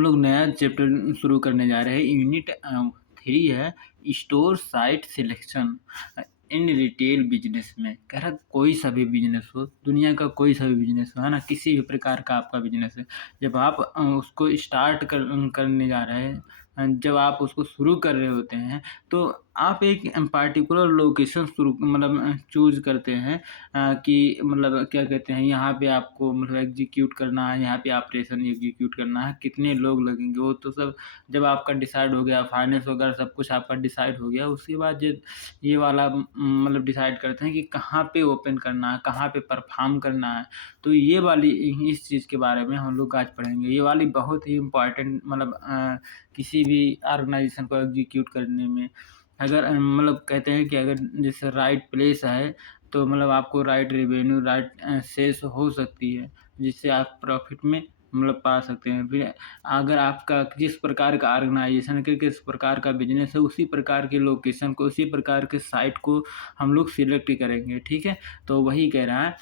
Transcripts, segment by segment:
हम लोग नया चैप्टर शुरू करने जा रहे हैं। यूनिट 3 है store site selection in retail business में। कह रहा कोई सा भी बिजनेस हो, दुनिया का कोई सा भी बिजनेस हो, है ना, किसी भी प्रकार का आपका बिजनेस है, जब आप उसको स्टार्ट करने जा रहे हैं, जब आप उसको शुरू कर रहे होते हैं, तो आप एक पार्टिकुलर लोकेशन शुरू मतलब चूज़ करते हैं कि मतलब क्या कहते हैं, यहाँ पे आपको मतलब एग्जीक्यूट करना है, यहाँ पे ऑपरेशन एग्जीक्यूट करना है, कितने लोग लगेंगे, वो तो सब जब आपका डिसाइड हो गया, फाइनेंस वगैरह सब कुछ आपका डिसाइड हो गया, उसके बाद जब ये वाला मतलब डिसाइड करते हैं कि कहाँ पे ओपन करना है, कहाँ पे परफॉर्म करना है। तो ये वाली इस चीज़ के बारे में हम लोग आज पढ़ेंगे। ये वाली बहुत ही इम्पोर्टेंट मतलब किसी भी ऑर्गेनाइजेशन को एग्जीक्यूट करने में, अगर मतलब कहते हैं कि अगर जैसे राइट प्लेस है, तो मतलब आपको राइट रेवेन्यू, राइट सेल्स हो सकती है, जिससे आप प्रॉफिट में मतलब पा सकते हैं। फिर अगर आपका जिस प्रकार का ऑर्गेनाइजेशन है, किस प्रकार का बिजनेस है, उसी प्रकार के लोकेशन को, उसी प्रकार के साइट को हम लोग सिलेक्ट करेंगे। ठीक है, तो वही कह रहा है।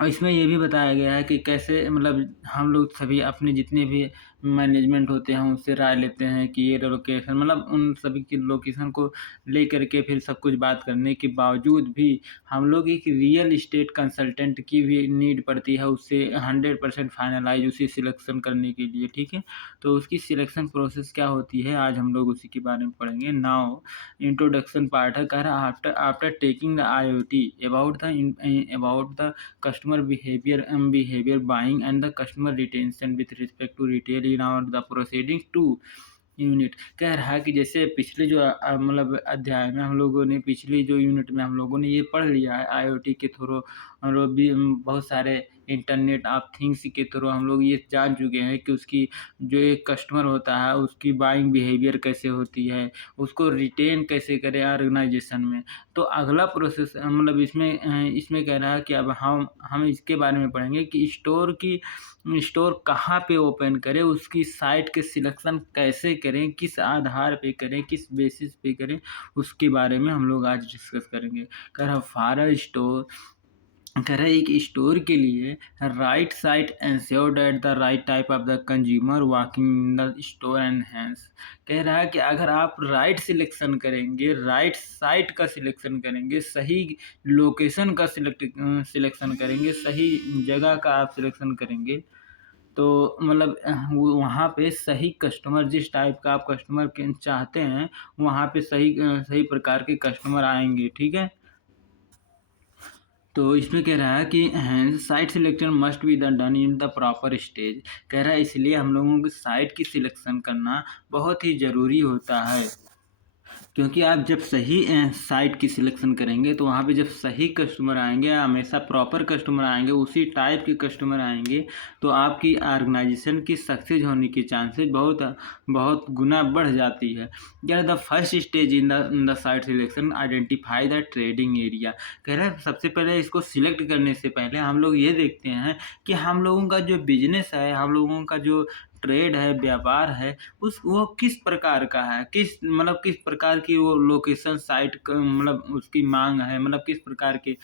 और इसमें ये भी बताया गया है कि कैसे मतलब हम लोग सभी अपने जितने भी मैनेजमेंट होते हैं उनसे राय लेते हैं कि ये लोकेशन मतलब उन सभी की लोकेशन को लेकर के फिर सब कुछ बात करने के बावजूद भी हम लोग एक रियल इस्टेट कंसल्टेंट की भी नीड पड़ती है, उससे 100% फाइनलाइज उसी सिलेक्शन करने के लिए। ठीक है, तो उसकी सिलेक्शन प्रोसेस क्या होती है, आज हम लोग उसी के बारे में पढ़ेंगे। नाउ इंट्रोडक्शन पार्ट है, कह रहा after after taking the IoT about the customer behavior buying and the customer retention with respect to retail in our the proceeding to unit. कह रहा है कि जैसे पिछले जो मतलब अध्याय में हम लोगों ने, पिछली जो यूनिट में हम लोगों ने ये पढ़ लिया है IoT के थ्रू, हम लोग भी बहुत सारे इंटरनेट ऑफ थिंग्स के थ्रू हम लोग ये जान चुके हैं कि उसकी जो एक कस्टमर होता है उसकी बाइंग बिहेवियर कैसे होती है, उसको रिटेन कैसे करें ऑर्गेनाइजेशन में। तो अगला प्रोसेस मतलब इसमें कह रहा है कि अब हम इसके बारे में पढ़ेंगे कि स्टोर कहाँ पे ओपन करें, उसकी साइट के सिलेक्शन कैसे करें, किस आधार पे करें, किस बेसिस पे करें, उसके बारे में हम लोग आज डिस्कस करेंगे। कह रहा फॉर स्टोर, कह रहा है एक स्टोर के लिए right site ensure that the right type of the consumer walking in the store and hence. कह रहा है कि अगर आप राइट सिलेक्शन करेंगे, राइट साइट का सिलेक्शन करेंगे, सही लोकेशन का सिलेक्शन करेंगे, सही जगह का आप सिलेक्शन करेंगे, तो मतलब वहाँ पे सही कस्टमर, जिस टाइप का आप कस्टमर के चाहते हैं, वहाँ पे सही प्रकार के कस्टमर आएंगे। ठीक है, तो इसमें कह रहा है कि site selection must be the done in the proper stage. कह रहा है इसलिए हम लोगों को साइट की सिलेक्शन करना बहुत ही ज़रूरी होता है, क्योंकि आप जब सही साइट की सिलेक्शन करेंगे तो वहाँ पे जब सही कस्टमर आएंगे, हमेशा प्रॉपर कस्टमर आएंगे, उसी टाइप के कस्टमर आएंगे, तो आपकी ऑर्गेनाइजेशन की सक्सेस होने की चांसेस बहुत बहुत गुना बढ़ जाती है। यार the first stage in the site selection identify the trading area. कह रहे हैं सबसे पहले इसको सिलेक्ट करने से पहले हम लोग ये देखते हैं कि हम लोगों का जो बिजनेस है, हम लोगों का जो ट्रेड है, व्यापार है, वो किस प्रकार का है, किस प्रकार की वो लोकेशन साइट मतलब उसकी मांग है, मतलब किस प्रकार के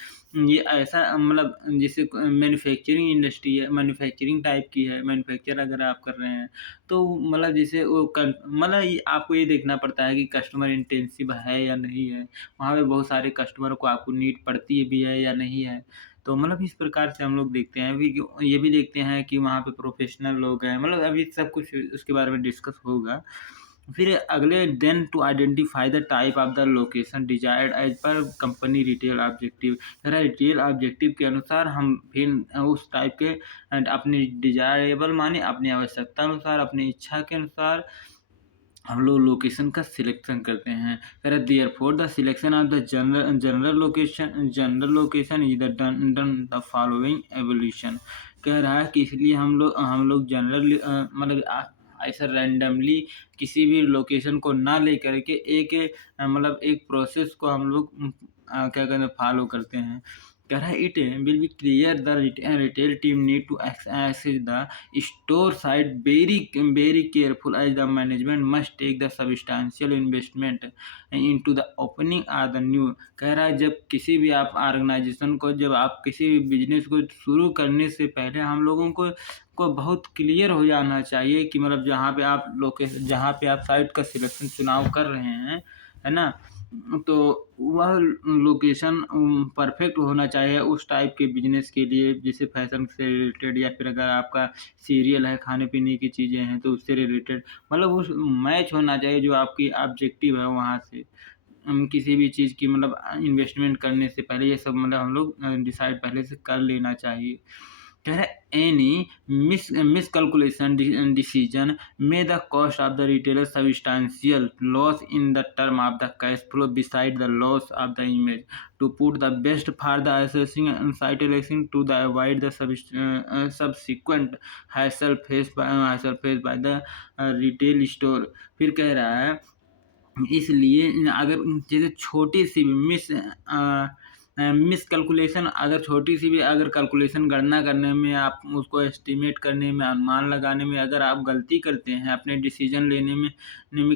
ये ऐसा मतलब जैसे मैन्युफैक्चरिंग इंडस्ट्री है, मैन्युफैक्चरिंग टाइप की है, मैन्युफैक्चर अगर आप कर रहे हैं, तो मतलब जैसे वो मतलब आपको ये देखना पड़ता है कि कस्टमर इंटेंसिव है या नहीं है, वहाँ पे बहुत सारे कस्टमर को आपको नीड पड़ती भी है या नहीं है। तो मतलब इस प्रकार से हम लोग देखते हैं भी, ये भी देखते हैं कि वहाँ पे प्रोफेशनल लोग हैं, मतलब अभी सब कुछ उसके बारे में डिस्कस होगा। फिर अगले then to identify the type of the location desired as per company retail objective. Retail objective के अनुसार हम फिर उस टाइप के अपने डिजायरेबल माने अपनी आवश्यकता अनुसार, अपनी इच्छा के अनुसार हम लोग लोकेशन का सिलेक्शन करते हैं। Therefore the selection of the general location is the done the following evolution. कह रहा है कि इसलिए हम लोग जनरल मतलब ऐसा रैंडमली किसी भी लोकेशन को ना ले करके मतलब एक प्रोसेस को हम लोग क्या कहते हैं फॉलो करते हैं। कह रहा है it will be clear the retail team need to access the store site very careful as the management must take the substantial investment into the opening are the new. कह रहा है जब किसी भी आप ऑर्गेनाइजेशन को, जब आप किसी भी बिजनेस को शुरू करने से पहले हम लोगों को बहुत क्लियर हो जाना चाहिए कि मतलब जहाँ पे आप साइट का सिलेक्शन चुनाव कर रहे हैं, है ना, तो वह लोकेशन परफेक्ट होना चाहिए उस टाइप के बिजनेस के लिए, जैसे फैशन से रिलेटेड, या फिर अगर आपका सीरियल है, खाने पीने की चीज़ें हैं तो उससे रिलेटेड, मतलब उस मैच होना चाहिए जो आपकी ऑब्जेक्टिव है वहाँ से। किसी भी चीज़ की मतलब इन्वेस्टमेंट करने से पहले ये सब मतलब हम लोग डिसाइड पहले से कर लेना चाहिए। कह रहा है any miscalculation decision may the cost of the retailer substantial loss in the term of the cash flow beside the loss of the image to put the best for the assessing site election to the avoid the subsequent hassle face by the retail store. फिर कह रहा है इसलिए अगर जैसे छोटी सी भी miscalculation, अगर छोटी सी भी अगर कैलकुलेशन गणना करने में, आप उसको एस्टिमेट करने में, अनुमान लगाने में अगर आप गलती करते हैं, अपने डिसीजन लेने में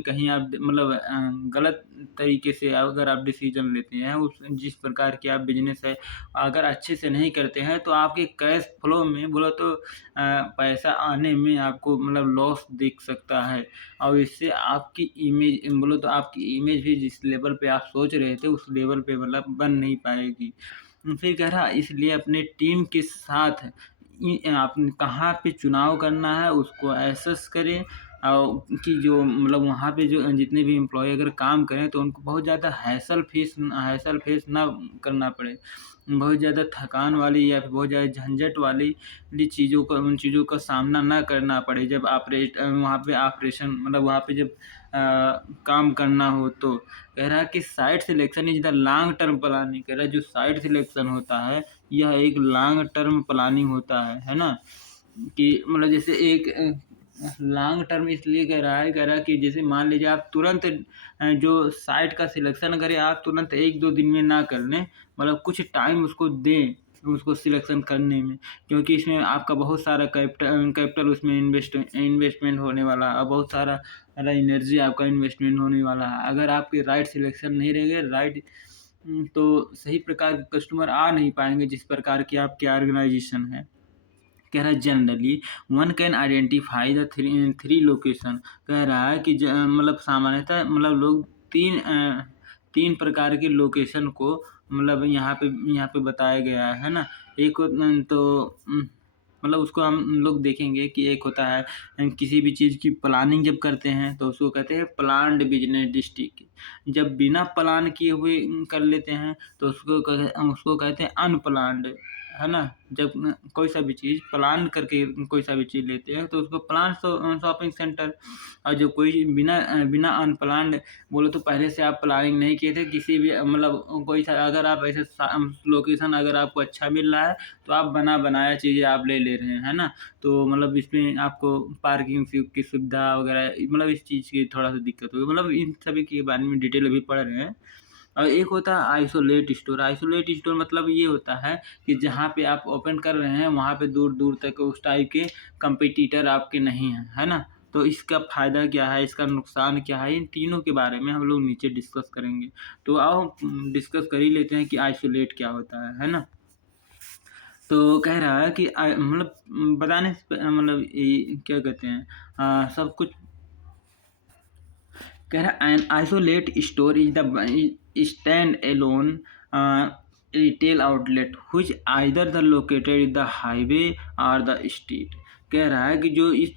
कहीं आप मतलब गलत तरीके से अगर आप डिसीजन लेते हैं, उस जिस प्रकार की आप बिजनेस है अगर अच्छे से नहीं करते हैं, तो आपके कैश फ्लो में बोलो तो पैसा आने में आपको मतलब लॉस दिख सकता है, और इससे आपकी इमेज बोलो तो आपकी इमेज भी जिस लेवल पे आप सोच रहे थे उस लेवल पे मतलब बन नहीं पाएगी। फिर कह रहा इसलिए अपने टीम के साथ आपने कहाँ पे चुनाव करना है उसको एसेस करें, और कि जो मतलब वहाँ पे जो जितने भी एम्प्लॉय अगर काम करें तो उनको बहुत ज़्यादा हैसल फेस ना करना पड़े, बहुत ज़्यादा थकान वाली या फिर बहुत ज़्यादा झंझट वाली उन चीज़ों का सामना ना करना पड़े जब वहाँ पे ऑपरेशन मतलब वहाँ पे जब काम करना हो। तो कह रहा है कि site selection is the long term planning. कह रहा है जो साइट सिलेक्शन होता है यह एक लॉन्ग टर्म प्लानिंग होता है ना, कि मतलब जैसे एक लॉन्ग टर्म इसलिए कह रहा है कि जैसे मान लीजिए आप तुरंत जो साइट का सिलेक्शन करें, आप तुरंत 1-2 दिन में ना कर लें, मतलब कुछ टाइम उसको दें उसको सिलेक्शन करने में, क्योंकि इसमें आपका बहुत सारा कैपिटल उसमें इन्वेस्टमेंट होने वाला है, और बहुत सारा एनर्जी आपका इन्वेस्टमेंट होने वाला है। अगर आपके राइट सिलेक्शन नहीं रहेंगे, राइट तो सही प्रकार के कस्टमर आ नहीं पाएंगे जिस प्रकार की आपकी ऑर्गेनाइजेशन है। कह रहा है generally one can identify the three location. कह रहा है कि मतलब सामान्यतः मतलब लोग तीन प्रकार के लोकेशन को मतलब यहाँ पे बताया गया है ना। एक तो मतलब उसको हम लोग देखेंगे कि एक होता है किसी भी चीज़ की प्लानिंग जब करते हैं तो उसको कहते हैं प्लान्ड बिजनेस डिस्ट्रिक्ट। जब बिना प्लान किए हुए कर लेते हैं तो उसको कहते हैं अनप्लान्ड, है ना। जब कोई सा भी चीज़ प्लान करके कोई सा भी चीज़ लेते हैं तो उसको प्लान शॉपिंग सेंटर। और जो कोई बिना अनप्लान्ड बोलो तो पहले से आप प्लानिंग नहीं किए थे किसी भी मतलब कोई सा, अगर आप ऐसे लोकेशन अगर आपको अच्छा मिल रहा है तो आप बना बनाया चीज़ें आप ले रहे हैं, है ना। तो मतलब इसमें आपको पार्किंग की सुविधा वगैरह मतलब इस चीज़ की थोड़ा सा दिक्कत होगी, मतलब इन सभी के बारे में डिटेल अभी पढ़ रहे हैं। और एक होता है आइसोलेट स्टोर। आइसोलेट स्टोर मतलब ये होता है कि जहाँ पे आप ओपन कर रहे हैं वहाँ पे दूर दूर तक उस टाइप के कंपटीटर आपके नहीं हैं, है ना। तो इसका फ़ायदा क्या है, इसका नुकसान क्या है, इन तीनों के बारे में हम लोग नीचे डिस्कस करेंगे। तो आओ डिस्कस कर ही लेते हैं कि आइसोलेट क्या होता है ना। तो कह रहा है कि मतलब बताने से मतलब क्या कहते हैं सब कुछ। कह रहा है an isolate store is the stand alone retail outlet which either the located in the highway or the street। कह रहा है कि जो इस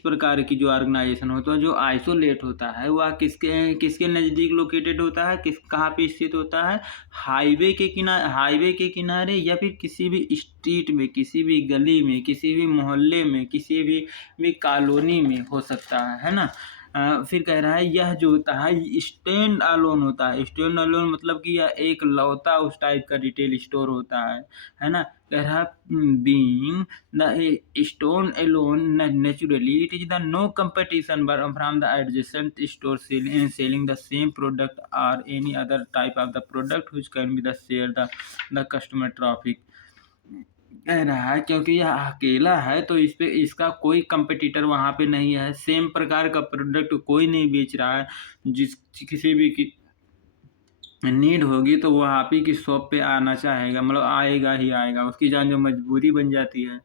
प्रकार की जो ऑर्गेनाइजेशन होता है जो आइसोलेट होता है वह किसके नज़दीक लोकेटेड होता है, कहाँ पे स्थित होता है, हाईवे के किनारे या फिर किसी भी स्ट्रीट में, किसी भी गली में, किसी भी मोहल्ले में, किसी भी कॉलोनी में हो सकता है ना। फिर कह रहा है यह जो होता है स्टैंड अलोन होता है। स्टैंड अलोन मतलब कि यह एक लौता उस टाइप का रिटेल स्टोर होता है ना? कह रहा है being the stone alone naturally it is the no competition from the adjacent store selling the same product और any other type of the product which can be the share the customer traffic. कह रहा है क्योंकि यह अकेला है तो इस पे इसका कोई कंपटीटर वहाँ पे नहीं है। सेम प्रकार का प्रोडक्ट कोई नहीं बेच रहा है। जिस किसी भी की नीड होगी तो वो आप ही की शॉप पे आना चाहेगा, मतलब आएगा ही आएगा, उसकी जान जो मजबूरी बन जाती है।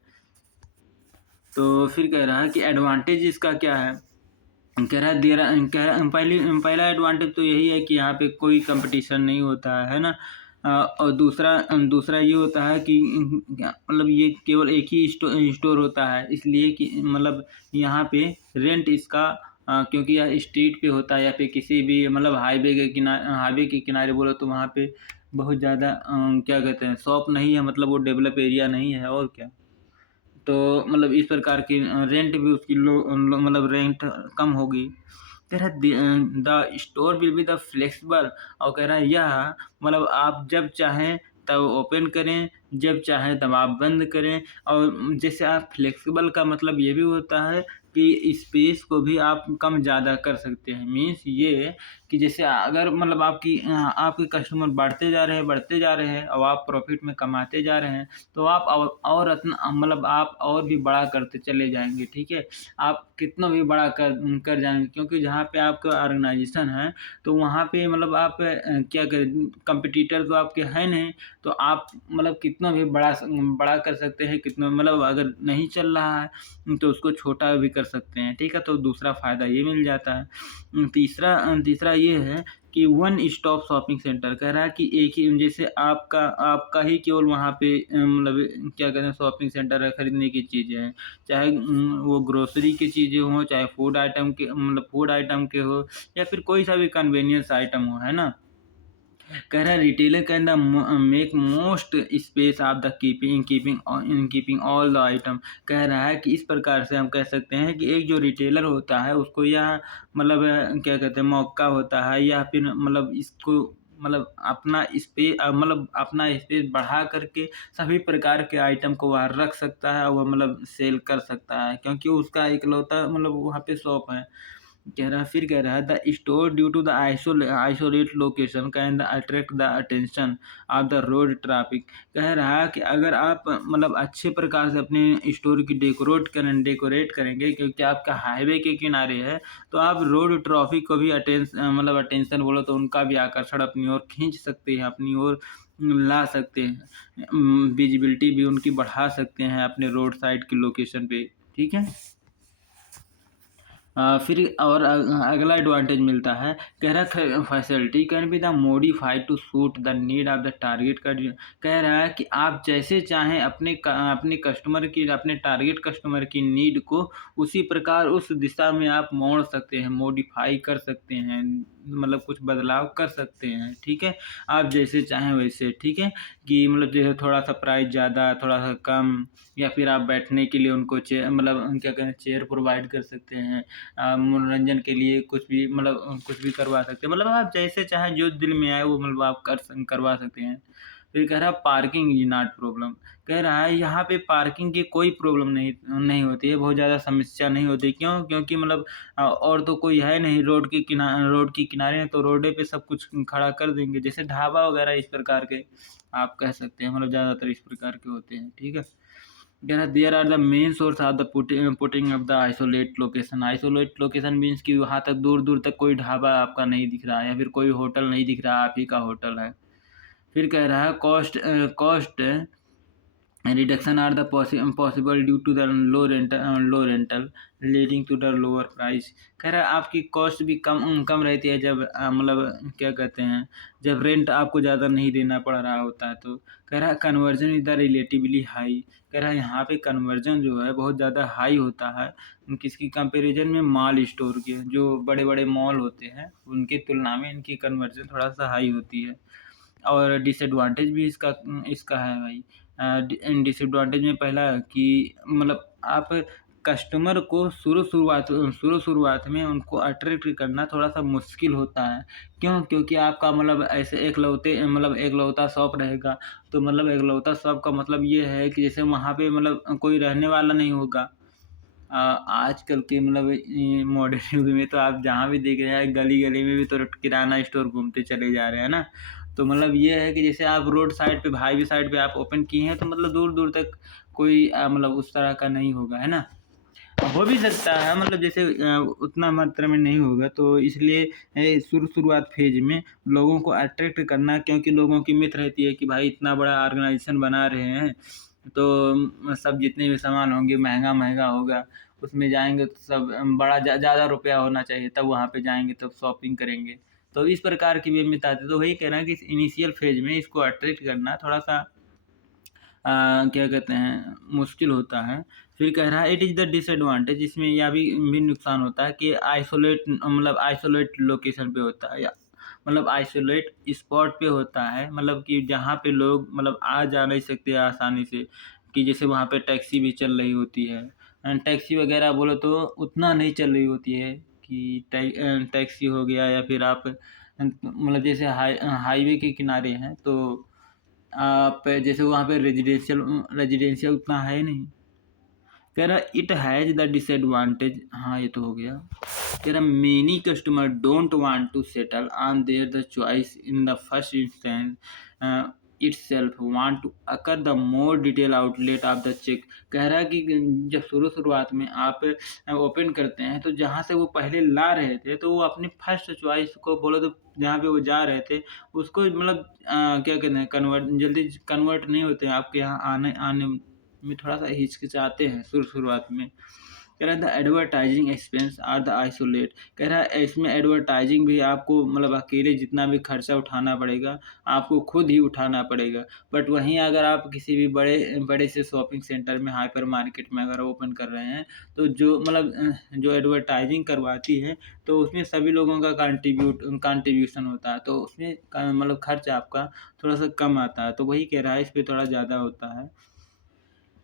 तो फिर कह रहा है कि एडवांटेज इसका क्या है? कह रहा है पहला एडवांटेज तो यही है कि यहाँ पे कोई कंपटीशन नहीं होता है ना? और दूसरा दूसरा ये होता है कि मतलब ये केवल एक ही स्टोर होता है, इसलिए कि मतलब यहाँ पे रेंट इसका क्योंकि यह स्ट्रीट पे होता है या फिर किसी भी मतलब हाईवे के किनारे बोलो तो वहाँ पे बहुत ज़्यादा क्या कहते हैं शॉप नहीं है, मतलब वो डेवलप एरिया नहीं है और क्या। तो मतलब इस प्रकार की रेंट भी उसकी मतलब रेंट कम होगी। कह रहा है the store will be the flexible, और कह रहा है यह मतलब आप जब चाहें तब ओपन करें, जब चाहें तब आप बंद करें। और जैसे आप फ्लेक्सिबल का मतलब ये भी होता है कि स्पेस को भी आप कम ज़्यादा कर सकते हैं। मीन्स ये कि जैसे अगर मतलब आपके कस्टमर बढ़ते जा रहे हैं और आप प्रॉफिट में कमाते जा रहे हैं, तो आप और अपना मतलब आप और भी बड़ा करते चले जाएँगे, ठीक है? आप कितना भी बड़ा कर जाएँगे, क्योंकि जहाँ पे आपका ऑर्गेनाइज़ेशन है, तो वहाँ पे मतलब आप क्या करें, कॉम्पिटिटर तो आपके हैं नहीं, तो आप मतलब कितना भी बड़ा कर सकते हैं, कितना मतलब अगर नहीं चल रहा है, तो उसको छोटा भी कर सकते हैं, ठीक है? तो दूसरा फ़ायदा ये मिल जाता है। तीसरा ये है कि वन स्टॉप शॉपिंग सेंटर। कह रहा है कि एक ही जैसे आपका ही केवल वहाँ पे मतलब क्या कहते हैं शॉपिंग सेंटर है, खरीदने की चीज़ें हैं। चाहे वो ग्रोसरी की चीज़ें हों, चाहे फूड आइटम के हो या फिर कोई सा भी कन्वीनियंस आइटम हो, है ना? कह रहा है retailer can the make most space of the keeping all the item. कह रहा है कि इस प्रकार से हम कह सकते हैं कि एक जो रिटेलर होता है उसको यह मतलब क्या कहते हैं मौका होता है या फिर मतलब इसको मतलब अपना स्पेस बढ़ा करके सभी प्रकार के आइटम को वह रख सकता है, वह मतलब सेल कर सकता है क्योंकि उसका इकलौता मतलब वहाँ पे शॉप है। फिर कह रहा है the store due to the isolate location can the attract the attention of the road traffic. कह रहा है कि अगर आप मतलब अच्छे प्रकार से अपने स्टोर की डेकोरेट करेंगे क्योंकि आपका हाईवे के किनारे है, तो आप रोड ट्रैफिक को भी अटेंशन बोलो तो उनका भी आकर्षण अपनी ओर खींच सकते हैं, अपनी ओर ला सकते हैं। विजिबिलिटी भी उनकी बढ़ा सकते हैं अपने रोड साइड की लोकेशन पे, ठीक है? फिर और अगला एडवांटेज मिलता है। कह रहा है facility can be the modified to suit the need of the target का। कह रहा है कि आप जैसे चाहें अपने टारगेट कस्टमर की नीड को उसी प्रकार उस दिशा में आप मोड़ सकते हैं, मॉडिफाई कर सकते हैं, मतलब कुछ बदलाव कर सकते हैं, ठीक है? आप जैसे चाहें वैसे, ठीक है? कि मतलब जैसे थोड़ा-सा प्राइस ज़्यादा, थोड़ा-सा कम, या फिर आप बैठने के लिए उनको मतलब क्या कहें चेयर प्रोवाइड कर सकते हैं। मनोरंजन के लिए कुछ भी करवा सकते हैं, मतलब आप जैसे चाहें जो दिल में आए वो मतलब आप करवा सकते हैं। फिर कह रहा है पार्किंग इज नॉट प्रॉब्लम। कह रहा है यहाँ पे पार्किंग की कोई प्रॉब्लम नहीं होती है, बहुत ज़्यादा समस्या नहीं होती। क्यों? क्योंकि मतलब और तो कोई है नहीं, रोड के किनारे हैं तो रोडे पे सब कुछ खड़ा कर देंगे, जैसे ढाबा वगैरह इस प्रकार के आप कह सकते हैं, मतलब ज़्यादातर इस प्रकार के होते हैं, ठीक है? There are the main source of the putting of the isolate location. Isolate location means कि वहाँ तक दूर दूर तक कोई ढाबा आपका नहीं दिख रहा है या फिर कोई होटल नहीं दिख रहा, आप ही का होटल है। फिर कह रहा है cost reduction are the possible due to the low rental leading to the lower price. कह रहा है आपकी कॉस्ट भी कम रहती है जब मतलब क्या कहते हैं जब रेंट आपको ज़्यादा नहीं देना पड़ रहा होता है। तो कह रहा है conversion is the relatively high. कह रहा है यहाँ पे कन्वर्जन जो है बहुत ज़्यादा हाई होता है किसकी कंपैरिजन में, मॉल स्टोर के। जो बड़े बड़े मॉल होते हैं उनकी तुलना में इनकी कन्वर्जन थोड़ा सा हाई होती है। और डिसएडवांटेज भी इसका है भाई। डिसएडवांटेज में पहला कि मतलब आप कस्टमर को शुरुआत में उनको अट्रैक्ट करना थोड़ा-सा मुश्किल होता है। क्यों? क्योंकि आपका मतलब ऐसे एकलौता शॉप रहेगा, तो मतलब एकलौता शॉप का मतलब ये है कि जैसे वहाँ पे मतलब कोई रहने वाला नहीं होगा। आजकल के मतलब मॉडर्न युग में तो आप जहाँ भी देख रहे हैं गली-गली में भी तो किराना स्टोर घूमते चले जा रहे हैं ना। तो मतलब ये है कि जैसे आप रोड साइड पे हाईवे साइड पे आप ओपन किए हैं तो मतलब दूर-दूर तक कोई मतलब उस तरह का नहीं होगा, है ना? हो भी सकता है मतलब जैसे उतना मात्रा में नहीं होगा तो इसलिए शुरुआत फ़ेज़ में लोगों को अट्रैक्ट करना क्योंकि लोगों की मिथ रहती है कि भाई इतना बड़ा ऑर्गनाइज़ेशन बना रहे हैं, तो सब जितने भी सामान होंगे महँगा-महँगा होगा, उसमें जाएँगे तो सब बड़ा ज़्यादा रुपया होना चाहिए तब वहाँ पे जाएँगे तब शॉपिंग करेंगे। तो इस प्रकार की भी मिथ आती है, तो वही कह रहे हैं कि इस इनिशियल फ़ेज़ में इसको अट्रैक्ट करना थोड़ा-सा क्या कहते हैं मुश्किल होता है। फिर कह रहा है इट इज़ द डिसएडवांटेज इसमें यह भी नुकसान होता है कि आइसोलेट लोकेशन पे होता है या मतलब आइसोलेट स्पॉट पे होता है मतलब कि जहाँ पे लोग मतलब आ जा नहीं सकते आसानी से कि जैसे वहाँ पे टैक्सी भी चल रही होती है। टैक्सी वगैरह बोलो तो उतना नहीं चल रही होती है कि टैक्सी हो गया या फिर आप मतलब जैसे हाईवे के किनारे हैं तो आप जैसे वहाँ पे रेजिडेंशियल उतना है नहीं। कह रहा इट हैज़ द डिसएडवांटेज हाँ, ये तो हो गया। कह रहा many customer don't want to settle on their the choice in the first instance itself want to occur the more detail outlet of the check. कह रहा है कि जब शुरुआत में आप ओपन करते हैं तो जहाँ से वो पहले ला रहे थे तो वो अपनी फर्स्ट चॉइस को बोलो तो जहाँ पे वो जा रहे थे उसको मतलब क्या कहते हैं जल्दी कन्वर्ट नहीं होते हैं आपके यहाँ आने आने में थोड़ा-सा हिचकिचाते हैं शुरुआत में। कह रहा है the advertising expense are the isolate. कह रहा है इसमें एडवर्टाइजिंग भी आपको मतलब अकेले जितना भी खर्चा उठाना पड़ेगा, आपको खुद ही उठाना पड़ेगा। बट वहीं अगर आप किसी भी बड़े बड़े से शॉपिंग सेंटर में हाइपर मार्केट में अगर ओपन कर रहे हैं, तो जो मतलब जो एडवर्टाइजिंग करवाती है, तो उसमें सभी लोगों का कंट्रीब्यूशन होता है, तो उसमें मतलब खर्च आपका थोड़ा-सा कम आता है। तो वही कह रहा है इस पे थोड़ा ज़्यादा होता है।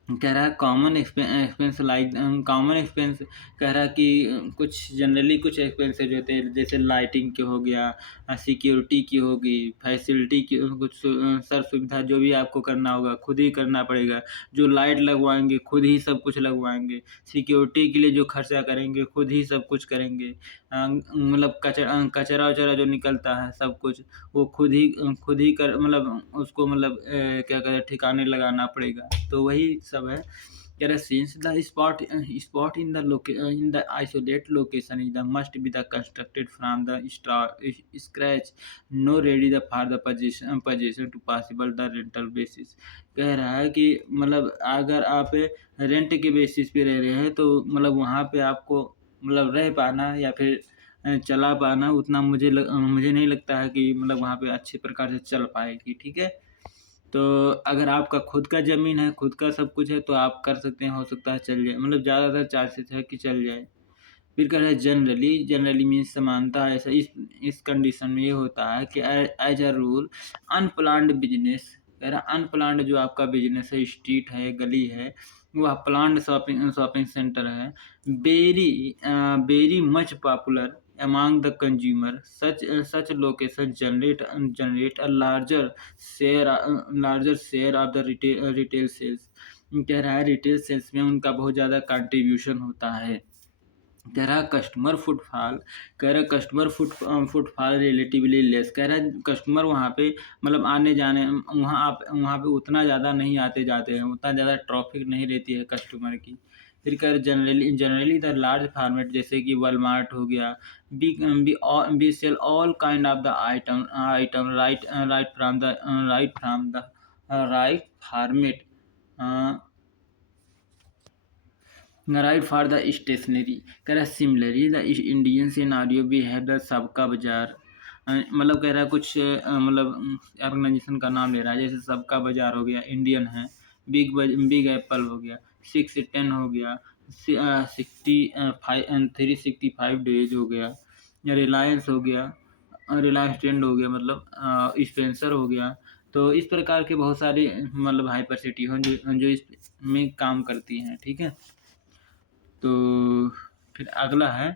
कह रहा है कॉमन एक्सपेंस कह रहा है कि कुछ जनरली कुछ एक्सपेंसेस होते हैं जैसे लाइटिंग के हो गया, सिक्योरिटी की होगी, फैसिलिटी की कुछ सर सुविधा जो भी आपको करना होगा खुद ही करना पड़ेगा। जो लाइट लगवाएँगे खुद ही सब कुछ लगवाएँगे, सिक्योरिटी के लिए जो खर्चा करेंगे खुद ही सब कुछ करेंगे। मतलब कचरा-वचरा जो निकलता है सब कुछ वो खुद ही कर मतलब उसको मतलब क्या कहते हैं ठिकाने लगाना पड़ेगा। तो वही सब है। कह रहा since the spot in the isolate location is the must be the constructed from the scratch no ready the for the position to possible the rental basis. कह रहा है कि मतलब अगर आप रेंट के बेसिस पे रह रहे हैं तो मतलब वहाँ पे आपको मतलब रह पाना या फिर चला पाना उतना मुझे नहीं लगता है कि मतलब वहाँ पे अच्छे प्रकार से चल पाएगी, ठीक है? तो अगर आपका खुद का ज़मीन है, खुद का सब कुछ है तो आप कर सकते हैं, हो सकता है चल जाए मतलब ज़्यादातर चांसेस है कि चल जाए। फिर कह रहा है जनरली मीन्स समानता ऐसा इस कंडीशन में ये होता है कि as a rule unplanned business कह रहा अनप्लान्ड जो आपका बिज़नेस है, स्ट्रीट है, गली है, वह प्लान्ड शॉपिंग सेंटर है, very very much popular among the consumer such location generate a larger share of the retail sales. कह रहा है रिटेल सेल्स में उनका बहुत ज़्यादा कंट्रीब्यूशन होता है। कह रहा कस्टमर फुटफॉल रिलेटिवली लेस। कह रहा है कस्टमर वहाँ पे मतलब आने जाने वहाँ पे उतना ज़्यादा नहीं आते जाते हैं, उतना ज़्यादा ट्रैफिक नहीं रहती है कस्टमर की। फिर कह रहे जनरली द लार्ज फॉर्मेट जैसे कि वॉलमार्ट हो गया, we sell all kind of the item right format right for the stationery. कह रहा है सिमिलरली द इंडियन सिनारियो भी है द सबका बाजार। मतलब कह रहा है कुछ मतलब ऑर्गेनाइजेशन का नाम ले रहा है जैसे सबका बाजार हो गया, इंडियन है, बिग एप्पल हो गया, 610 हो गया, 365 डेज हो गया, रिलायंस हो गया, रिलायंस ट्रेंड हो गया मतलब स्पेंसर हो गया। तो इस प्रकार के बहुत सारे मतलब हाइपर सिटी हो जो इसमें काम करती हैं, ठीक है? तो फिर अगला है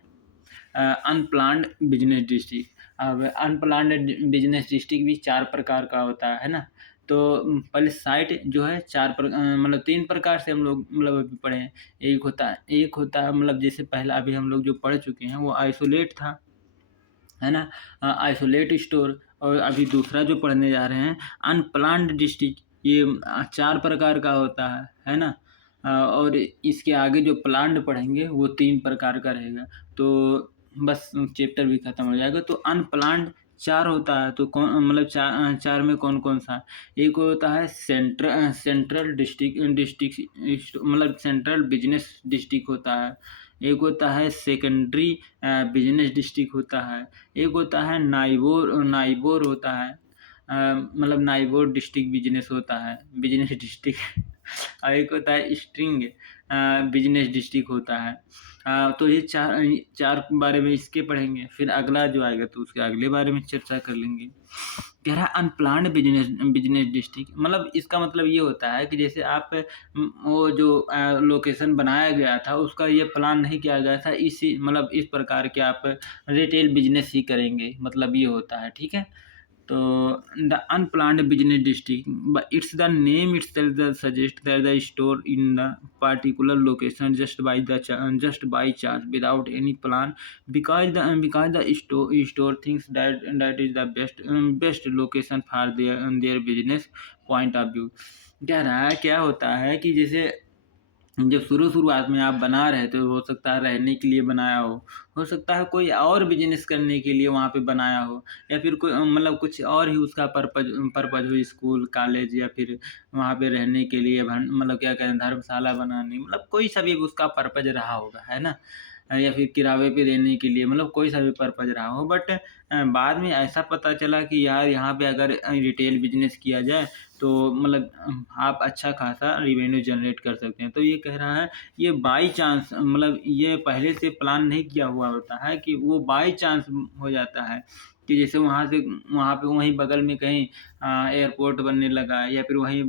अनप्लान्ड बिजनेस डिस्ट्रिक्ट। अब अनप्लान्ड बिजनेस डिस्ट्रिक्ट भी 4 प्रकार का होता है ना? तो पहले साइट जो है 4 मतलब 3 प्रकार से हम लोग मतलब अभी पढ़े हैं। एक होता है मतलब जैसे पहला अभी हम लोग जो पढ़ चुके हैं वो आइसोलेट था, है ना? Isolate store. और अभी दूसरा जो पढ़ने जा रहे हैं अनप्लान्ड डिस्ट्रिक्ट, ये 4 प्रकार का होता है ना? और इसके आगे जो प्लान्ड पढ़ेंगे वो 3 प्रकार का रहेगा। तो बस चैप्टर भी खत्म हो जाएगा। तो अनप्लान्ड 4 होता है, तो कौन मतलब 4 में कौन-कौन सा? एक होता है सेंट्रल डिस्ट्रिक्ट मतलब सेंट्रल बिज़नेस डिस्ट्रिक्ट होता है। एक होता है सेकेंडरी बिज़नेस डिस्ट्रिक्ट होता है। एक होता है नाइबोर नाइबोर होता है, मतलब नाइबोर डिस्ट्रिक्ट बिज़नेस होता है, बिज़नेस डिस्ट्रिक्ट और एक होता है स्ट्रिंग बिज़नेस डिस्ट्रिक्ट होता है। तो ये 4 बारे में इसके पढ़ेंगे, फिर अगला जो आएगा तो उसके अगले बारे में चर्चा कर लेंगे। कह रहा है अनप्लान्ड बिज़नेस बिज़नेस डिस्ट्रिक्ट, मतलब इसका मतलब ये होता है कि जैसे आप वो जो लोकेशन बनाया गया था उसका ये प्लान नहीं किया गया था, इसी मतलब इस प्रकार के आप रिटेल बिज़नेस ही करेंगे, मतलब ये होता है, ठीक है? तो the unplanned business district it's the name itself that suggests that the store in the particular location just by chance without any plan, because the store thinks that is the best location for their business point of view। कह रहा है क्या होता है कि जैसे जब शुरुआत में आप बना रहे थे, हो सकता है रहने के लिए बनाया हो सकता है कोई और बिज़नेस करने के लिए वहाँ पे बनाया हो, या फिर कोई मतलब कुछ और ही उसका पर्पज़ हो, स्कूल, कॉलेज या फिर वहाँ पे रहने के लिए मतलब क्या कहते हैं धर्मशाला बनाने, मतलब कोई सा भी उसका पर्पज़ रहा होगा, है ना? या फिर किराए पे देने के लिए, मतलब कोई सा भी पर्पज़ रहा हो, बट बाद में ऐसा पता चला कि यार यहाँ पे अगर रिटेल बिज़नेस किया जाए तो मतलब आप अच्छा खासा रेवेन्यू जनरेट कर सकते हैं। तो ये कह रहा है ये बाय चांस, मतलब ये पहले से प्लान नहीं किया हुआ होता है कि वो बाय चांस हो जाता है कि जैसे वहाँ पे वहीं बगल में कहीं एयरपोर्ट बनने लगा, या फिर वहीं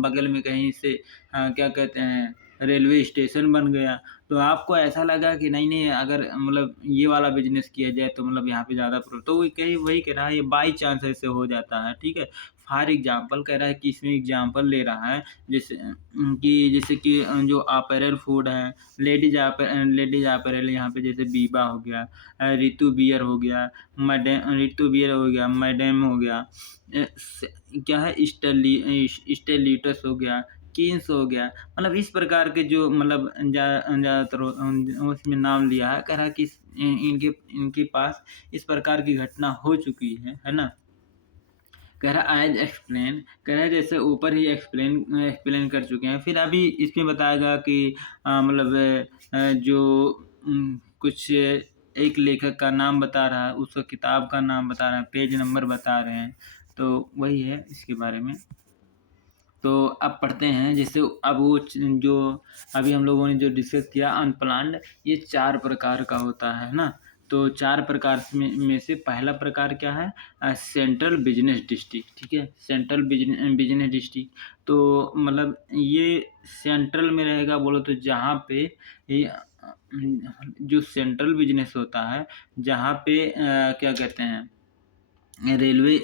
बगल में कहीं से क्या कहते हैं रेलवे स्टेशन बन गया। तो आपको ऐसा लगा कि नहीं अगर मतलब ये वाला बिज़नेस किया जाए तो मतलब यहाँ पे ज़्यादा तो वही कह रहा है ये बाय चांस ऐसे हो जाता है, ठीक है? फॉर एग्ज़ाम्पल कह रहा है कि इसमें एग्ज़ाम्पल ले रहा है जैसे कि जो अपैरल फूड है, लेडीज़ अपैरल यहाँ पे जैसे बीबा हो गया, ऋतु बियर हो गया, मैडेम हो गया, क्या है स्टेलिटस हो गया, किन्स हो गया, मतलब इस प्रकार के जो मतलब ज़्यादातर उसमें नाम लिया है। कह रहा है कि इनके इनके पास इस प्रकार की घटना हो चुकी है ना? कह रहा एज एक्सप्लेन, कह रहा है जैसे ऊपर ही एक्सप्लेन कर चुके हैं। फिर अभी इसमें बताएगा कि मतलब जो कुछ एक लेखक का नाम बता रहा है, उसका किताब का नाम बता रहा है, पेज नंबर बता रहे हैं, तो वही है इसके बारे में। तो अब पढ़ते हैं जैसे अब वो जो अभी हम लोगों ने जो डिस्कस किया अनप्लान्ड, ये 4 प्रकार का होता है ना? तो 4 प्रकार में से पहला प्रकार क्या है? सेंट्रल बिज़नेस डिस्ट्रिक्ट, ठीक है? सेंट्रल बिज़नेस डिस्ट्रिक्ट, तो मतलब ये सेंट्रल में रहेगा बोलो तो जहाँ पे ये जो सेंट्रल बिज़नेस होता है, जहाँ पे क्या कहते हैं रेलवे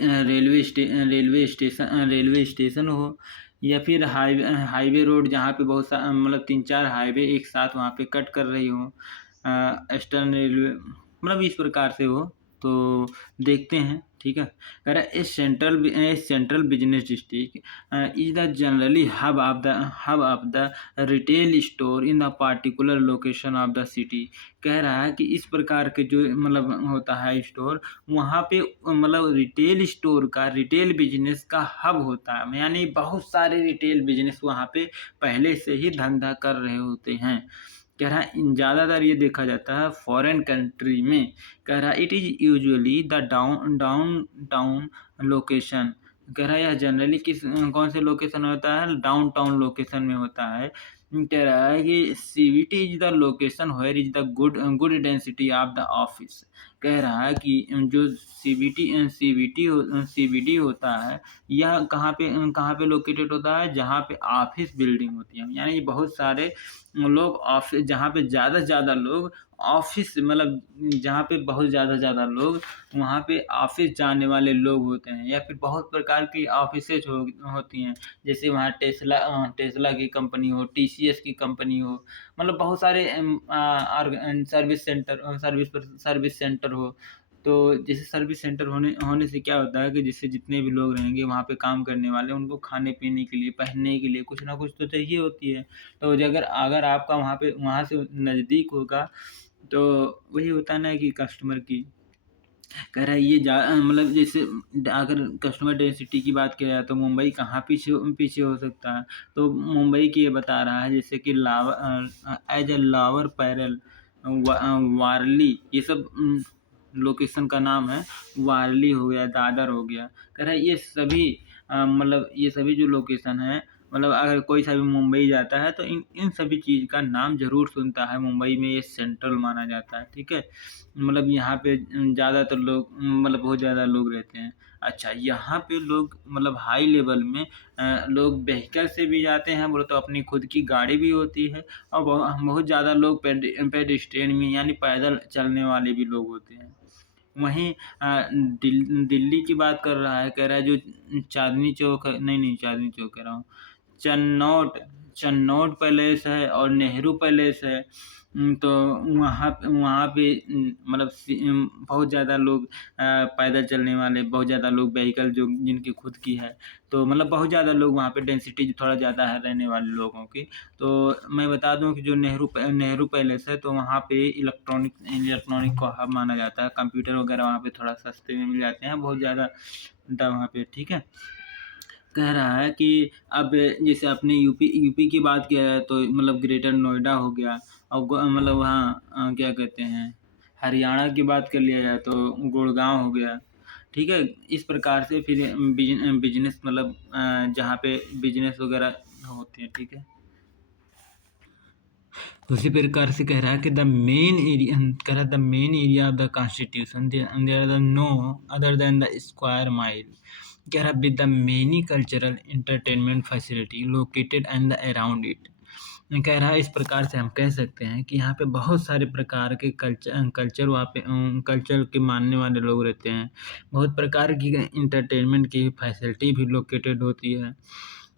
स्टेशन हो, या फिर हाईवे रोड जहाँ पे बहुत सा मतलब 3-4 हाईवे एक साथ वहाँ पे कट कर रही हो, ईस्टर्न रेलवे मतलब इस प्रकार से हो, तो देखते हैं, ठीक है? कह रहा है a central business district is the generally hub of the retail store in the particular location of the city. कह रहा है कि इस प्रकार के जो मतलब होता है स्टोर, वहाँ पे मतलब रिटेल बिजनेस का हब होता है, यानी बहुत सारे रिटेल बिजनेस वहाँ पे पहले से ही धंधा कर रहे होते हैं। कह रहा है ज़्यादातर ये देखा जाता है फॉरेन कंट्री में। कह रहा है it is usually the down town location. कह रहा है यह जनरली कौन से लोकेशन में होता है? डाउन टाउन लोकेशन में होता है। कह रहा है कि CBT is the location where is the good density of the office. कह रहा है कि जो सीबीडी होता है, यह कहाँ पे लोकेटेड होता है? जहाँ पे ऑफ़िस बिल्डिंग होती है। यानी बहुत सारे लोग ऑफ़िस जहाँ पे ज़्यादा से ज़्यादा लोग ऑफ़िस मतलब जहाँ पे बहुत ज़्यादा से ज़्यादा लोग वहाँ पे ऑफ़िस जाने वाले लोग होते हैं, या फिर बहुत प्रकार की ऑफ़िसेज़ होती हैं। जैसे वहाँ टेस्ला की कंपनी हो, टीसीएस की कंपनी हो, मतलब बहुत सारे सर्विस सेंटर हो। तो जैसे सर्विस सेंटर होने होने से क्या होता है कि जिससे जितने भी लोग रहेंगे वहाँ पे काम करने वाले, उनको खाने-पीने के लिए, पहनने के लिए कुछ ना कुछ तो चाहिए होती है। तो अगर अगर आपका वहाँ से नज़दीक होगा, तो वही होता है ना कि कस्टमर की कह रहा है ये मतलब जैसे अगर कस्टमर डेंसिटी की बात किया जाए तो मुंबई कहाँ पीछे पीछे हो सकता है। तो मुंबई की ये बता रहा है जैसे कि एज अ लावर पैरल वारली, ये सब लोकेशन का नाम है। वारली हो गया, दादर हो गया। कह रहा है ये सभी मतलब ये सभी जो लोकेशन है, मतलब अगर कोई सा भी मुंबई जाता है तो इन इन सभी चीज़ का नाम ज़रूर सुनता है। मुंबई में ये सेंट्रल माना जाता है, ठीक है? मतलब यहाँ पे ज़्यादातर लोग मतलब बहुत ज़्यादा लोग रहते हैं। अच्छा, यहाँ पे लोग मतलब हाई लेवल में लोग व्हीकल से भी जाते हैं, बोले तो अपनी खुद की गाड़ी भी होती है, और बहुत ज़्यादा लोग पेडेस्ट्रियन में यानी पैदल चलने वाले भी लोग होते हैं। वहीं दिल्ली की बात कर रहा है, कह रहा है जो चांदनी चौक है, नहीं चांदनी चौक कह रहा हूँ, चन्नौट चन्नौट पैलेस है और नेहरू पैलेस है। तो वहाँ पे मतलब बहुत ज़्यादा लोग पैदल चलने वाले, बहुत ज़्यादा लोग व्हीकल जो जिनकी खुद की है, तो मतलब बहुत ज़्यादा लोग वहाँ पे डेंसिटी थोड़ा ज़्यादा है रहने वाले लोगों की। तो मैं बता दूँ कि जो नेहरू पैलेस है, तो वहाँ पे इलेक्ट्रॉनिक को हब माना जाता है। कंप्यूटर वगैरह वहाँ पे थोड़ा सस्ते में मिल जाते हैं, बहुत ज़्यादा था वहाँ पे, ठीक है? कह रहा है कि अब जैसे अपने यूपी की बात किया जाए तो मतलब ग्रेटर नोएडा हो गया, और मतलब वहाँ क्या कहते हैं, हरियाणा की बात कर लिया जाए तो गुड़गांव हो गया, ठीक है? इस प्रकार से फिर बिजनेस मतलब जहाँ पे बिजनेस वगैरह होते हैं, ठीक है? उसी प्रकार से कह रहा है कि the main area of the constitution there the no other than the square mile. कह रहा with the many cultural entertainment facility located and the around it. कह रहा है इस प्रकार से हम कह सकते हैं कि यहाँ पे बहुत सारे प्रकार के कल्चर वहाँ पे कल्चर के मानने वाले लोग रहते हैं। बहुत प्रकार की इंटरटेनमेंट की फैसिलिटी भी लोकेटेड होती है।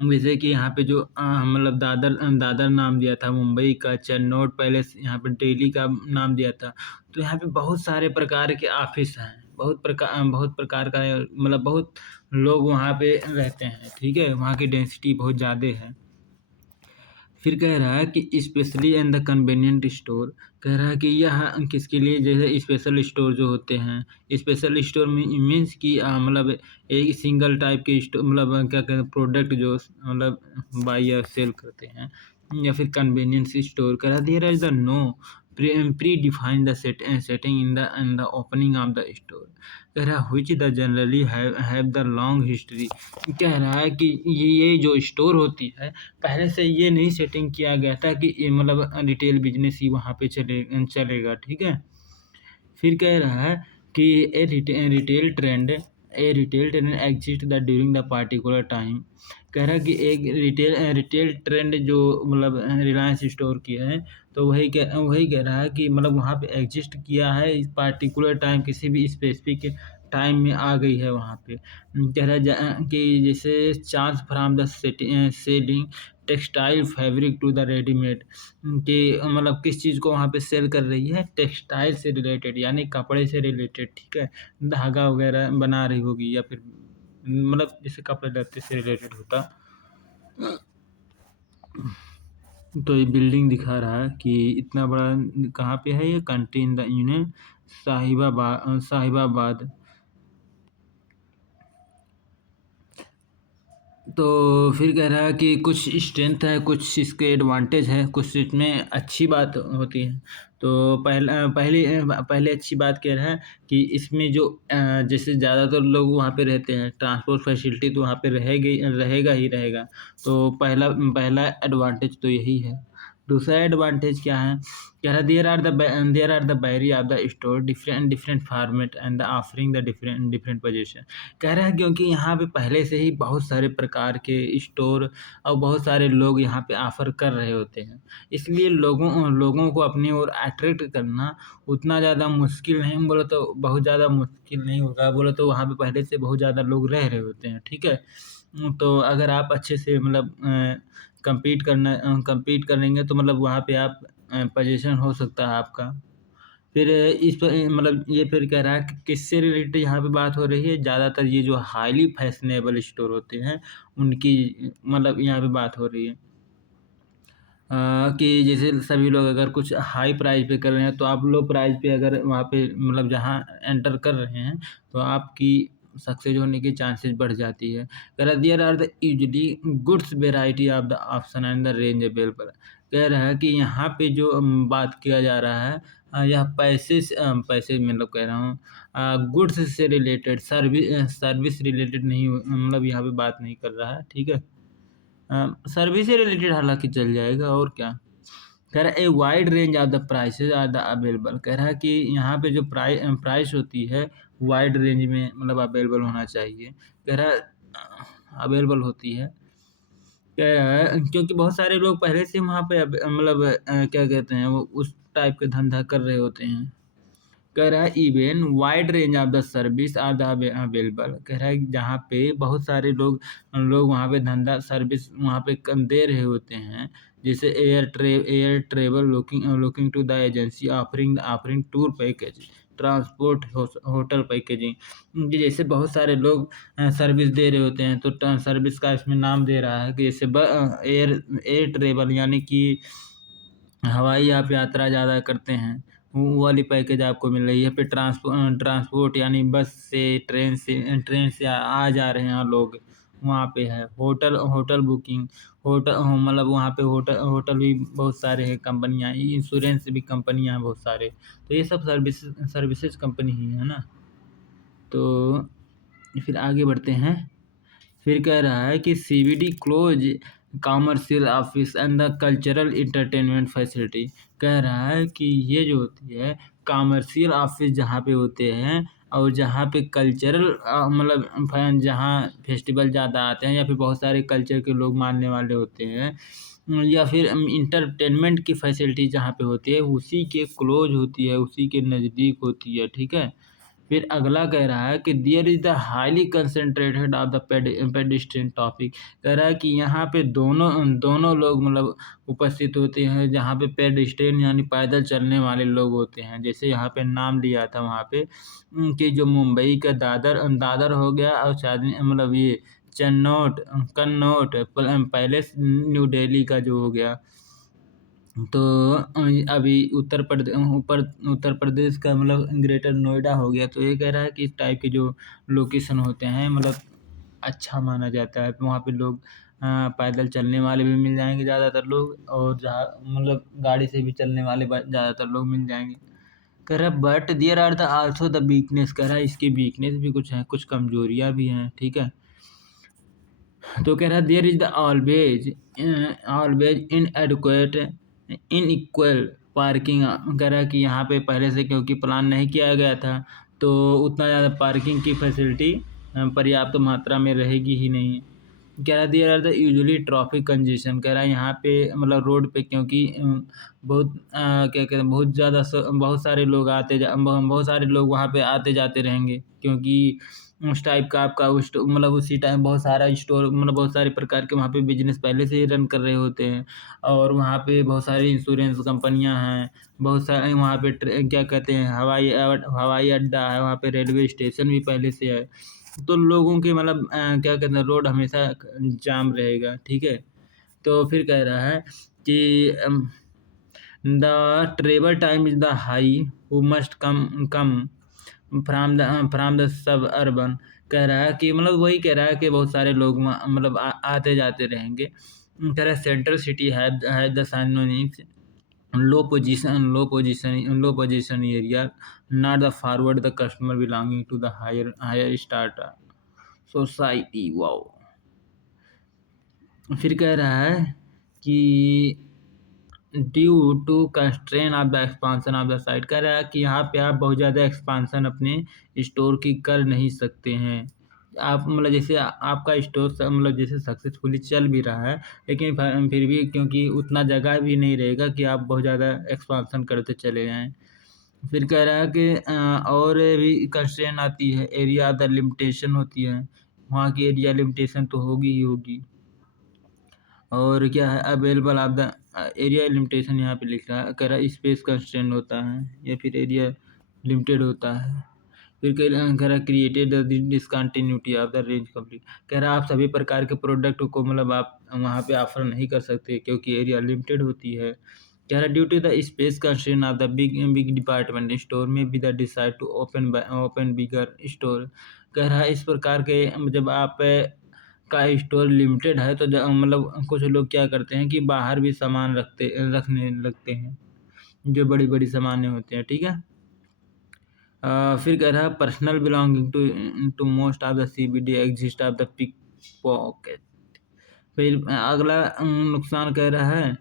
जैसे कि यहाँ पे जो मतलब दादर नाम दिया था मुंबई का, चेन्नौड पैलेस यहाँ पे दिल्ली का नाम दिया था। तो यहाँ पे बहुत सारे प्रकार के ऑफिस हैं, बहुत प्रकार का मतलब बहुत लोग वहाँ पे रहते हैं, ठीक है? वहाँ की डेंसिटी बहुत ज़्यादा है। फिर कह रहा है कि specially in the convenient store. कह रहा है कि यह किसके लिए, जैसे स्पेशल स्टोर जो होते हैं, स्पेशल स्टोर में मीन्स कि मतलब एक सिंगल टाइप के स्टोर, मतलब क्या कहते हैं, प्रोडक्ट जो मतलब बाय या सेल करते हैं, या फिर कन्वीनियंस स्टोर। कह रहा there is the no pre define the setting in the opening of the store. कह रहा है which the generally have the long history. कह रहा है कि ये जो स्टोर होती है, पहले से ये नहीं सेटिंग किया गया था कि ये मतलब रिटेल बिजनेस ही वहाँ पे चलेगा, ठीक है? फिर कह रहा है कि a retail trend exist the during the particular time. कह रहा है कि एक रिटेल ट्रेंड जो मतलब रिलायंस स्टोर की है, तो वही कह रहा है कि मतलब वहाँ पे एग्जिस्ट किया है इस पार्टिकुलर टाइम, किसी भी स्पेसिफिक टाइम में आ गई है वहाँ पे। कह रहा है कि जैसे charge from the selling textile fabric to the readymade, कि मतलब किस चीज़ को वहाँ पे सेल कर रही है, टेक्सटाइल से रिलेटेड यानी कपड़े से रिलेटेड, ठीक है? धागा वगैरह बना रही होगी, या फिर मतलब जैसे कपड़े लत्ते से रिलेटेड होता। तो ये बिल्डिंग दिखा रहा है कि इतना बड़ा कहाँ पे है, ये country in the union Sahibabad. तो फिर कह रहा है कि कुछ स्ट्रेंथ है, कुछ इसके एडवांटेज है, कुछ इसमें अच्छी बात होती है। तो पहले अच्छी बात कह रहा है कि इसमें जो जैसे ज़्यादातर लोग वहाँ पे रहते हैं, ट्रांसपोर्ट फैसिलिटी तो वहाँ पे रहेगा ही रहेगा। तो पहला पहला एडवांटेज तो यही है। दूसरा एडवांटेज क्या है, कह रहा there are the vary of the store different different format and the offering the different different position. कह रहा है क्योंकि यहाँ पे पहले से ही बहुत सारे प्रकार के स्टोर और बहुत सारे लोग यहाँ पे ऑफर कर रहे होते हैं, इसलिए लोगों लोगों को अपनी ओर अट्रैक्ट करना उतना ज़्यादा मुश्किल नहीं, बोले तो बहुत ज़्यादा मुश्किल नहीं होगा, बोले तो वहाँ पे पहले से बहुत ज़्यादा लोग रह रहे होते हैं, ठीक है। तो अगर आप अच्छे से मतलब compete करेंगे तो मतलब वहाँ पे आप पोजीशन हो सकता है आपका। फिर इस पर मतलब ये फिर कह रहा है कि किससे रिलेटेड यहाँ पे बात हो रही है, ज़्यादातर ये जो हाईली फैशनेबल स्टोर होते हैं उनकी मतलब यहाँ पे बात हो रही है। कि जैसे सभी लोग अगर कुछ हाई प्राइस पे कर रहे हैं तो आप लो प्राइस पे अगर वहाँ पे मतलब जहाँ एंटर कर रहे हैं तो आपकी सक्सेस होने की चांसेस बढ़ जाती है। कह रहा there are the usually goods variety of the option and the range available. कह रहा है कि यहाँ पे जो बात किया जा रहा है यह पैसे मतलब कह रहा हूँ गुड्स से रिलेटेड सर्विस रिलेटेड नहीं मतलब यहाँ पे बात नहीं कर रहा है, ठीक है। सर्विस से रिलेटेड हालाँकि चल जाएगा और क्या। कह रहा है a wide range of the prices are the available. कह रहा है कि यहाँ पे जो प्राइस होती है वाइड रेंज में मतलब अवेलेबल होना चाहिए। कह रहा है अवेलेबल होती है। कह रहा है क्योंकि बहुत सारे लोग पहले से वहाँ पे मतलब क्या कहते हैं वो उस टाइप का धंधा कर रहे होते हैं। कह रहा है even wide range of the service are the available. कह रहा है कि जहाँ पे बहुत सारे लोग लोग वहाँ पे धंधा सर्विस वहाँ पे दे रहे होते हैं, जैसे air travel looking looking to the agency offering tour package transport hotel packaging. जैसे बहुत सारे लोग सर्विस दे रहे होते हैं तो सर्विस का इसमें नाम दे रहा है कि जैसे एयर एयर ट्रेवल यानी कि हवाई आप यात्रा ज़्यादा करते हैं, वो वाली पैकेज आपको मिल रही है। फिर ट्रांसपोर्ट यानी बस से ट्रेन से आ जा रहे हैं लोग, वहाँ पे है। होटल होटल बुकिंग मतलब वहाँ पे होटल होटल भी बहुत सारे हैं कंपनियाँ, इंश्योरेंस भी कंपनियाँ हैं बहुत सारे। तो ये सब सर्विसेज कंपनी ही है ना। तो फिर आगे बढ़ते हैं। फिर कह रहा है कि CBD close commercial office and the cultural entertainment facility. कह रहा है कि ये जो होती है कॉमर्शियल ऑफिस जहाँ पे होते हैं और जहाँ पे कल्चरल मतलब जहाँ फेस्टिवल ज़्यादा आते हैं या फिर बहुत सारे कल्चर के लोग मानने वाले होते हैं या फिर इंटरटेनमेंट की फैसिलिटी जहाँ पे होती है उसी के क्लोज होती है, उसी के नज़दीक होती है, ठीक है। फिर अगला कह रहा है कि there is the highly concentrated of the pedestrian topic. कह रहा है कि यहाँ पे दोनों दोनों लोग मतलब उपस्थित होते हैं जहाँ पे पेडेस्ट्रियन यानी पैदल चलने वाले लोग होते हैं। जैसे यहाँ पे नाम लिया था वहाँ पे कि जो मुंबई का दादर हो गया और चांदनी मतलब ये कन्नौट पैलेस न्यू दिल्ली का जो हो गया। तो अभी उत्तर प्रदेश का मतलब ग्रेटर नोएडा हो गया। तो ये कह रहा है कि इस टाइप के जो लोकेशन होते हैं मतलब अच्छा माना जाता है। वहाँ पे लोग पैदल चलने वाले भी मिल जाएँगे ज़्यादातर लोग और जहाँ मतलब गाड़ी से भी चलने वाले ज़्यादातर लोग मिल जाएँगे। कह रहा है but there are the also the weakness. कह रहा है इसकी वीकनेस भी कुछ हैं, कुछ कमज़ोरियाँ भी हैं, ठीक है। तो कह रहा है there is the always inadequate inequal parking. कह रहा है कि यहाँ पे पहले से क्योंकि प्लान नहीं किया गया था तो उतना ज़्यादा पार्किंग की फैसिलिटी पर्याप्त मात्रा में रहेगी ही नहीं। कह रहा है there are the usually traffic congestion. कह रहा है यहाँ पे मतलब रोड पे क्योंकि बहुत क्या कहते हैं बहुत सारे लोग बहुत सारे लोग वहाँ पे आते जाते रहेंगे क्योंकि उस टाइप का आपका मतलब उसी टाइम बहुत सारा स्टोर मतलब बहुत सारे प्रकार के वहाँ पे बिजनेस पहले से ही रन कर रहे होते हैं और वहाँ पे बहुत सारी इंश्योरेंस कंपनियाँ हैं, बहुत सारे वहाँ पे क्या कहते हैं हवाई अड्डा है, वहाँ पे रेलवे स्टेशन भी पहले से है। तो लोगों के मतलब क्या कहते हैं रोड हमेशा जाम रहेगा, ठीक है। तो फिर कह रहा है कि the travel time is the high who must come from the sub urban. कह रहा है कि मतलब वही कह रहा है कि बहुत सारे लोग मतलब आते जाते रहेंगे। कह रहा है सेंट्रल सिटी है the synonyms low position area not the forward the customer belonging to the higher start society. Wow. फिर कह रहा है कि due to constrain of the expansion of the site, कह रहा है कि यहाँ पे आप बहुत ज़्यादा एक्सपांशन अपने स्टोर की कर नहीं सकते हैं। आप मतलब जैसे आपका स्टोर मतलब जैसे सक्सेसफुली चल भी रहा है, लेकिन फिर भी क्योंकि उतना जगह भी नहीं रहेगा कि आप बहुत ज़्यादा एक्सपांशन करते चले जाएँ। फिर कह रहा है कि और भी कंस्ट्रेन आती है, एरिया द लिमिटेशन होती है, वहाँ की एरिया लिमिटेशन तो होगी ही होगी। और क्या है, available of the area limitation यहाँ पे लिख रहा है, कह रहा है स्पेस कंस्ट्रेंट होता है या फिर एरिया लिमिटेड होता है। फिर कह रहा है created the discontinuity of the range complete, कह रहा है आप सभी प्रकार के प्रोडक्ट को मतलब आप वहाँ पे ऑफर नहीं कर सकते क्योंकि एरिया लिमिटेड होती है। कह रहा due to the space constraint of the big big department store में be the decide to open bigger store, कह रहा है इस प्रकार के जब आप का स्टोर लिमिटेड है तो मतलब कुछ लोग क्या करते हैं कि बाहर भी सामान रखने लगते हैं, जो बड़ी बड़ी सामानें होते हैं, ठीक है। फिर कह रहा है personal belonging to most of the CBD exist of the pick pocket. फिर अगला नुकसान कह रहा है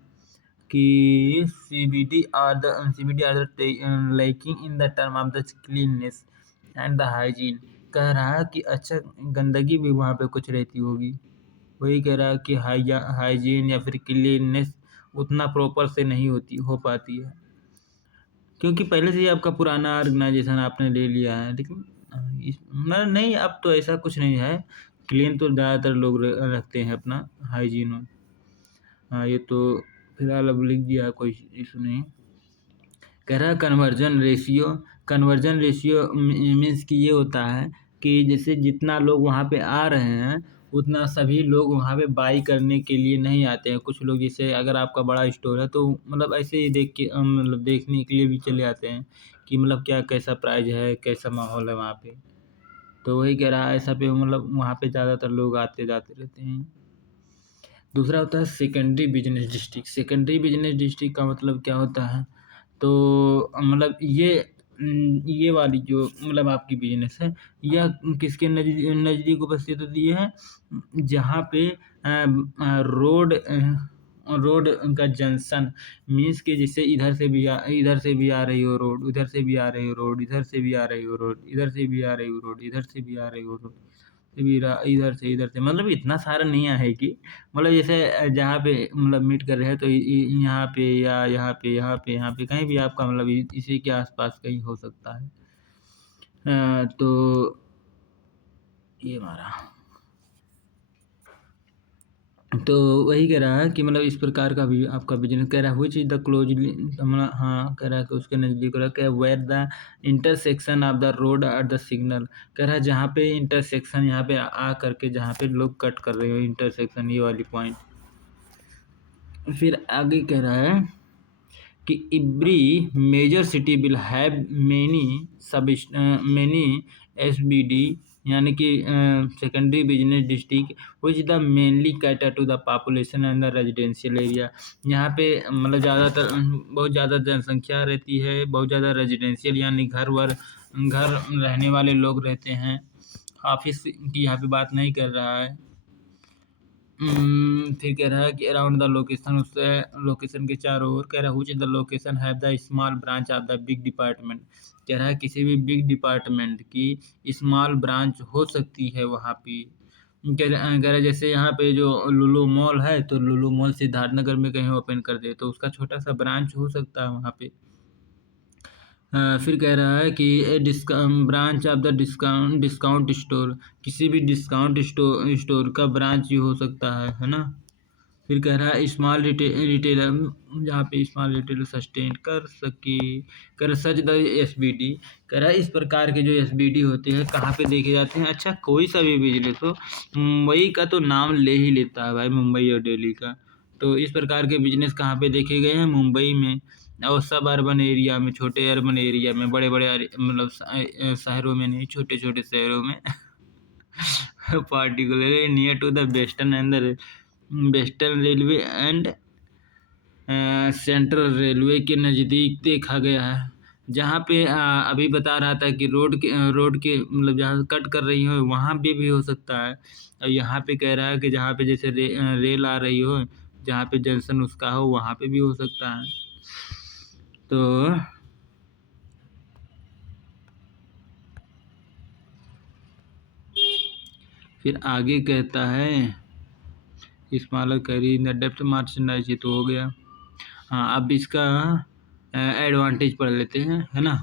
कि CBD are the lacking in the term of the cleanness and the hygiene, कह रहा है कि अच्छा गंदगी भी वहाँ पे कुछ रहती होगी। वही कह रहा है कि हाइजीन या फिर क्लीननेस उतना प्रॉपर से नहीं हो पाती है, क्योंकि पहले से ही आपका पुराना ऑर्गेनाइजेशन आपने ले लिया है। लेकिन मतलब नहीं, अब तो ऐसा कुछ नहीं है, क्लीन तो ज़्यादातर लोग रखते हैं अपना हाइजीन में। हाँ, ये तो फिलहाल अब लिख दिया, कोई इशू नहीं। कह रहा है कन्वर्जन रेशियो मीन्स कि ये होता है कि जैसे जितना लोग वहाँ पे आ रहे हैं उतना सभी लोग वहाँ पे बाई करने के लिए नहीं आते हैं। कुछ लोग जैसे अगर आपका बड़ा स्टोर है तो मतलब ऐसे ही देख के मतलब देखने के लिए भी चले आते हैं कि मतलब क्या कैसा प्राइस है, कैसा माहौल है वहाँ पे। तो वही कह रहा है ऐसा पे मतलब वहाँ पे ज़्यादातर लोग आते जाते रहते हैं। दूसरा होता है secondary business district. Secondary business district का मतलब क्या होता है, तो मतलब ये वाली जो मतलब आपकी बिजनेस है यह किसके नज़दीक उपस्थित होती है, जहाँ पे रोड का जंक्शन, मीन्स के जैसे इधर से भी आ रही हो रोड, उधर से भी आ रही हो रोड, इधर से भी आ रही हो रोड, इधर से भी आ रही हो रोड, इधर से भी आ रही हो रोड, इधर से मतलब इतना सारा नहीं है कि मतलब जैसे जहाँ पे मतलब मीट कर रहे हैं तो यहाँ पे या यहाँ पे कहीं भी आपका मतलब इसी के आसपास कहीं हो सकता है। तो ये हमारा तो वही कह रहा है कि मतलब इस प्रकार का भी आपका बिजनेस, कह रहा है विच इज द क्लोजली मतलब हाँ कह रहा है कि उसके नज़दीक हो रहा है, where the intersection of the road at the signal, कह रहा है जहाँ पे इंटरसेक्शन यहाँ पे आ करके जहाँ पे लोग कट कर रहे हो इंटरसेक्शन, ये वाली पॉइंट। फिर आगे कह रहा है कि every major city will have many SBD, यानी कि secondary business district which the mainly cater to the population and the residential area, यहाँ पे मतलब ज़्यादातर बहुत ज़्यादा जनसंख्या रहती है, बहुत ज़्यादा रेजिडेंशियल यानी घर रहने वाले लोग रहते हैं। ऑफिस की यहाँ पे बात नहीं कर रहा है। फिर कह रहा है कि अराउंड द लोकेशन, उससे लोकेशन के चारों ओर, कह रहा है which the location have the small branch of the big department, कह रहा है किसी भी बिग डिपार्टमेंट की स्मॉल ब्रांच हो सकती है वहाँ पे। कह रहा है जैसे यहाँ पे जो लुलु मॉल है तो लुलु मॉल सिद्धार्थनगर में कहीं ओपन कर दे तो उसका छोटा सा ब्रांच हो सकता है वहाँ पे। फिर कह रहा है कि branch of the discount store, किसी भी डिस्काउंट स्टोर का ब्रांच ही हो सकता है ना। फिर कह रहा है स्मॉल रिटेलर, जहाँ पे स्मॉल रिटेलर सस्टेन कर सके, कर सच द SBD, कह रहा है इस प्रकार के जो SBD होते हैं कहाँ पे देखे जाते हैं, अच्छा कोई सा भी बिजनेस हो, मुंबई का तो नाम ले ही लेता है भाई, मुंबई और दिल्ली का। तो इस प्रकार के बिजनेस कहाँ पे देखे गए हैं, मुंबई में, और सब अर्बन एरिया में, छोटे अर्बन एरिया में, बड़े बड़े मतलब शहरों में नहीं, छोटे छोटे शहरों में particularly near to the western railway and central railway के नज़दीक देखा गया है, जहाँ पे अभी बता रहा था कि रोड के मतलब जहाँ कट कर रही हो वहाँ पे भी हो सकता है। और यहाँ पे कह रहा है कि जहाँ पे जैसे रेल आ रही हो जहाँ पे जंक्शन उसका हो वहाँ पे भी हो सकता है। तो फिर आगे कहता है smaller carry in the depth merchandise, ये तो हो गया। हाँ, अब इसका एडवांटेज पढ़ लेते हैं, है ना।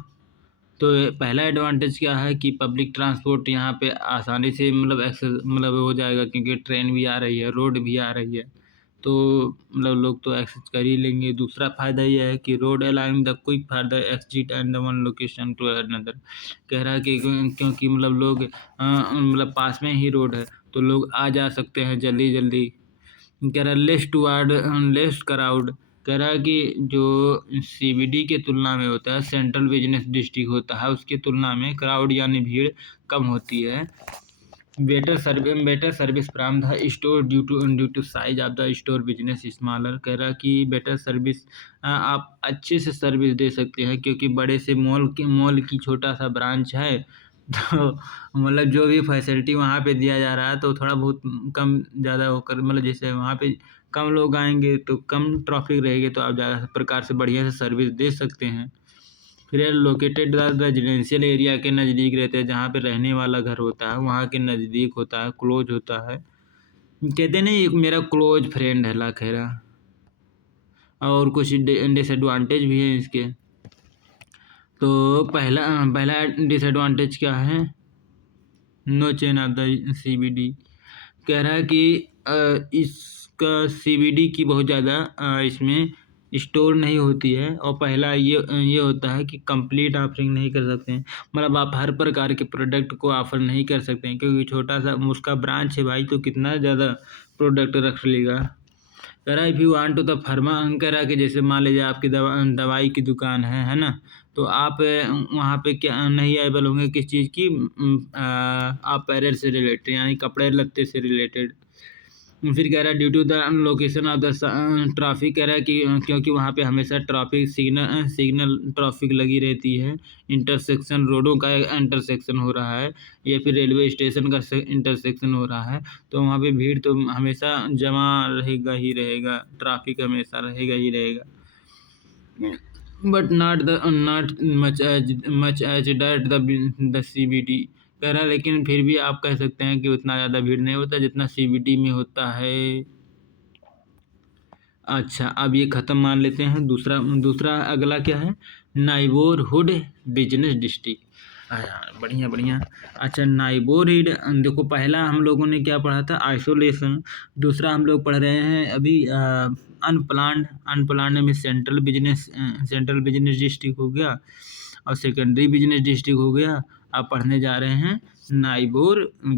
तो पहला एडवांटेज क्या है कि पब्लिक ट्रांसपोर्ट यहाँ पे आसानी से मतलब एक्सेस मतलब हो जाएगा, क्योंकि ट्रेन भी आ रही है, रोड भी आ रही है, तो मतलब लोग तो एक्सेस कर ही लेंगे। दूसरा फ़ायदा यह है कि road allowing the quick further exit and the one location to another. कह रहा है कि क्योंकि मतलब लोग मतलब पास में ही रोड है तो लोग आ जा सकते हैं जल्दी जल्दी। कह रहा है लेस टुवर्ड लेस क्राउड। कह रहा है कि जो सीबीडी के तुलना में होता है, सेंट्रल बिजनेस डिस्ट्रिक्ट होता है, उसकी तुलना में क्राउड यानी भीड़ कम होती है। Better service from the store due to size of the store business smaller. कह रहा है कि बेटर सर्विस, आप अच्छे से सर्विस दे सकते हैं, क्योंकि बड़े से मॉल की छोटा सा ब्रांच है तो मतलब जो भी फैसिलिटी वहाँ पे दिया जा रहा है तो थोड़ा बहुत कम ज़्यादा होकर, मतलब जैसे वहाँ पे कम लोग आएंगे तो कम ट्रैफिक रहेगी, तो आप ज़्यादा प्रकार से बढ़िया से सर्विस दे सकते हैं। फिर लोकेटेड रेजिडेंशियल एरिया के नज़दीक रहते हैं, जहाँ पे रहने वाला घर होता है वहाँ के नज़दीक होता है, क्लोज होता है। कहते नहीं एक मेरा क्लोज फ्रेंड है लाखेरा। और कुछ डिसएडवांटेज भी है इसके। तो पहला पहला डिसएडवांटेज क्या है, no chain of the CBD. कह रहा है कि इसका सीबीडी की बहुत ज़्यादा इसमें स्टोर नहीं होती है। और पहला ये होता है कि कंप्लीट ऑफरिंग नहीं कर सकते हैं, मतलब आप हर प्रकार के प्रोडक्ट को ऑफर नहीं कर सकते हैं, क्योंकि छोटा सा उसका ब्रांच है भाई, तो कितना ज़्यादा प्रोडक्ट रख लेगा। कह रहा है if you want to the pharma, कह रहा है कि जैसे मान लीजिए आपकी दवाई की दुकान है ना, तो आप वहाँ पे क्या नहीं अवेलेबल होंगे किस चीज़ की, आप पैरेल से रिलेटेड यानी कपड़े लत्ते से रिलेटेड। फिर कह रहा है due to the location of the traffic. कह रहा है कि क्योंकि वहाँ पे हमेशा ट्रैफिक सिग्नल ट्रैफिक लगी रहती है, इंटरसेक्शन रोडों का इंटरसेक्शन हो रहा है या फिर रेलवे स्टेशन का इंटरसेक्शन हो रहा है, तो वहाँ पे भीड़ तो हमेशा जमा रहेगा ही रहेगा, ट्रैफिक हमेशा रहेगा ही रहेगा। But not much as that the CBD. कह रहा है लेकिन फिर भी आप कह सकते हैं कि उतना ज़्यादा भीड़ नहीं होता जितना सीबीडी में होता है। अच्छा, अब ये ख़त्म मान लेते हैं। दूसरा दूसरा अगला क्या है, नाइबोरहुड बिजनेस डिस्ट्रिक्ट। बढ़िया बढ़िया। अच्छा, नाइबोरहुड, देखो पहला हम लोगों ने क्या पढ़ा था, आइसोलेशन। दूसरा हम लोग पढ़ रहे हैं अभी अनप्लान्ड में सेंट्रल बिजनेस डिस्ट्रिक्ट हो गया और सेकेंडरी बिजनेस डिस्ट्रिक्ट हो गया। आप पढ़ने जा रहे हैं नाइबोरहुड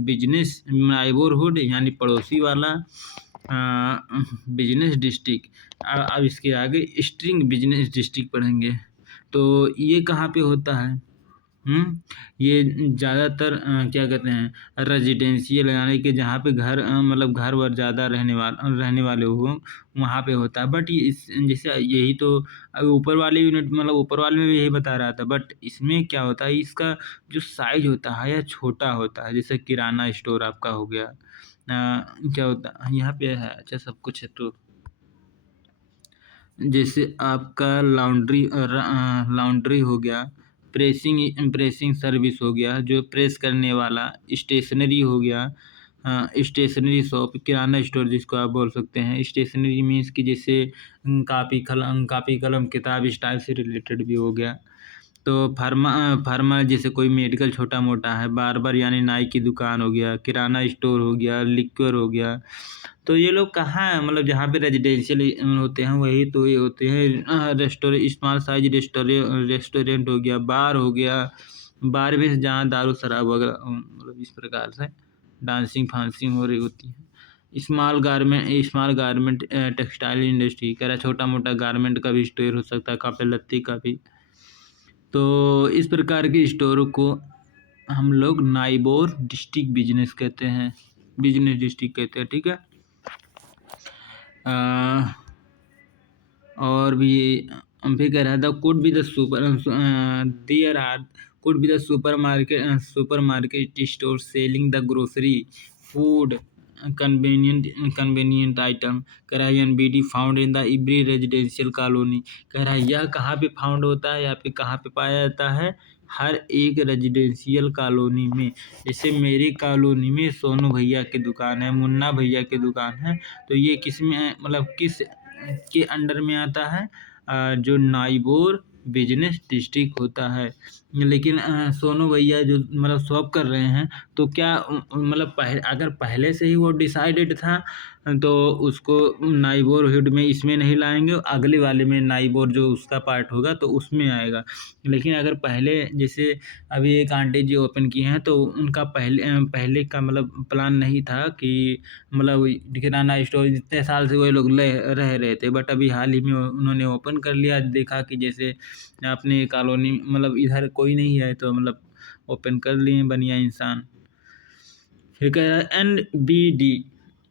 यानी पड़ोसी वाला बिजनेस डिस्ट्रिक्ट। अब इसके आगे स्ट्रिंग बिजनेस डिस्ट्रिक्ट पढ़ेंगे। तो ये कहाँ पे होता है, ये ज़्यादातर क्या कहते हैं रेजिडेंशियल, यानी कि जहाँ पे घर मतलब घर वर ज़्यादा रहने वाले हो वहाँ पे होता है। बट ये इस जैसे यही तो अभी ऊपर वाले यूनिट मतलब ऊपर वाले में भी यही बता रहा था, बट इसमें क्या होता है, इसका जो साइज होता है या छोटा होता है। जैसे किराना स्टोर आपका हो गया, क्या होता है यहाँ पे है, अच्छा सब कुछ है। तो जैसे आपका लॉन्ड्री हो गया, प्रेसिंग सर्विस हो गया, जो प्रेस करने वाला, स्टेशनरी हो गया, स्टेशनरी शॉप, किराना स्टोर जिसको आप बोल सकते हैं। स्टेशनरी मीन्स कि जैसे कापी कलम किताब इस टाइप से रिलेटेड भी हो गया। तो फार्मा जैसे कोई मेडिकल छोटा मोटा है, बार्बर यानी नाई की दुकान हो गया, किराना स्टोर हो गया, लिक्वर हो गया। तो ये लोग कहाँ है, मतलब जहाँ पे रेजिडेंशियल होते हैं वही तो ये होते हैं। रेस्टोरेंट, स्मॉल साइज रेस्टोरेंट हो गया, बार हो गया, बार भी जहाँ दारू शराब वगैरह मतलब इस प्रकार से डांसिंग फांसिंग हो रही होती है। Small garment textile industry. कह रहा छोटा मोटा गारमेंट का भी स्टोर हो सकता है, कपड़े लत्ते का भी। तो इस प्रकार के स्टोरों को हम लोग नाइबोर डिस्ट्रिक्ट बिजनेस डिस्ट्रिक्ट कहते हैं, ठीक है। और भी फिर कह रहा था could be the super market store selling the grocery food convenient item. कह रहा है NBD found in the every residential colony. कह रहा है यह कहाँ पे फाउंड होता है या फिर कहाँ पे पाया जाता है, हर एक रेजिडेंशियल कॉलोनी में। जैसे मेरी कॉलोनी में सोनू भैया की दुकान है, मुन्ना भैया की दुकान है, तो ये किस में मतलब किस के अंडर में आता है, जो नाइबोर बिजनेस डिस्ट्रिक्ट होता है। लेकिन सोनू भैया जो मतलब शॉप कर रहे हैं, तो क्या मतलब अगर पहले से ही वो डिसाइडेड था तो उसको नाइबोर हुड में इसमें नहीं लाएंगे, अगले वाले में नाइबोर जो उसका पार्ट होगा तो उसमें आएगा। लेकिन अगर पहले जैसे अभी एक आंटी जी ओपन किए हैं, तो उनका पहले का मतलब प्लान नहीं था कि मतलब किराना स्टोर जितने साल से वो लोग रह रहे थे, बट अभी हाल ही में उन्होंने ओपन कर लिया। देखा कि जैसे अपने कॉलोनी मतलब इधर कोई नहीं है, तो मतलब ओपन कर लिए बढ़िया इंसान। फिर कह रहा है एनबीडी,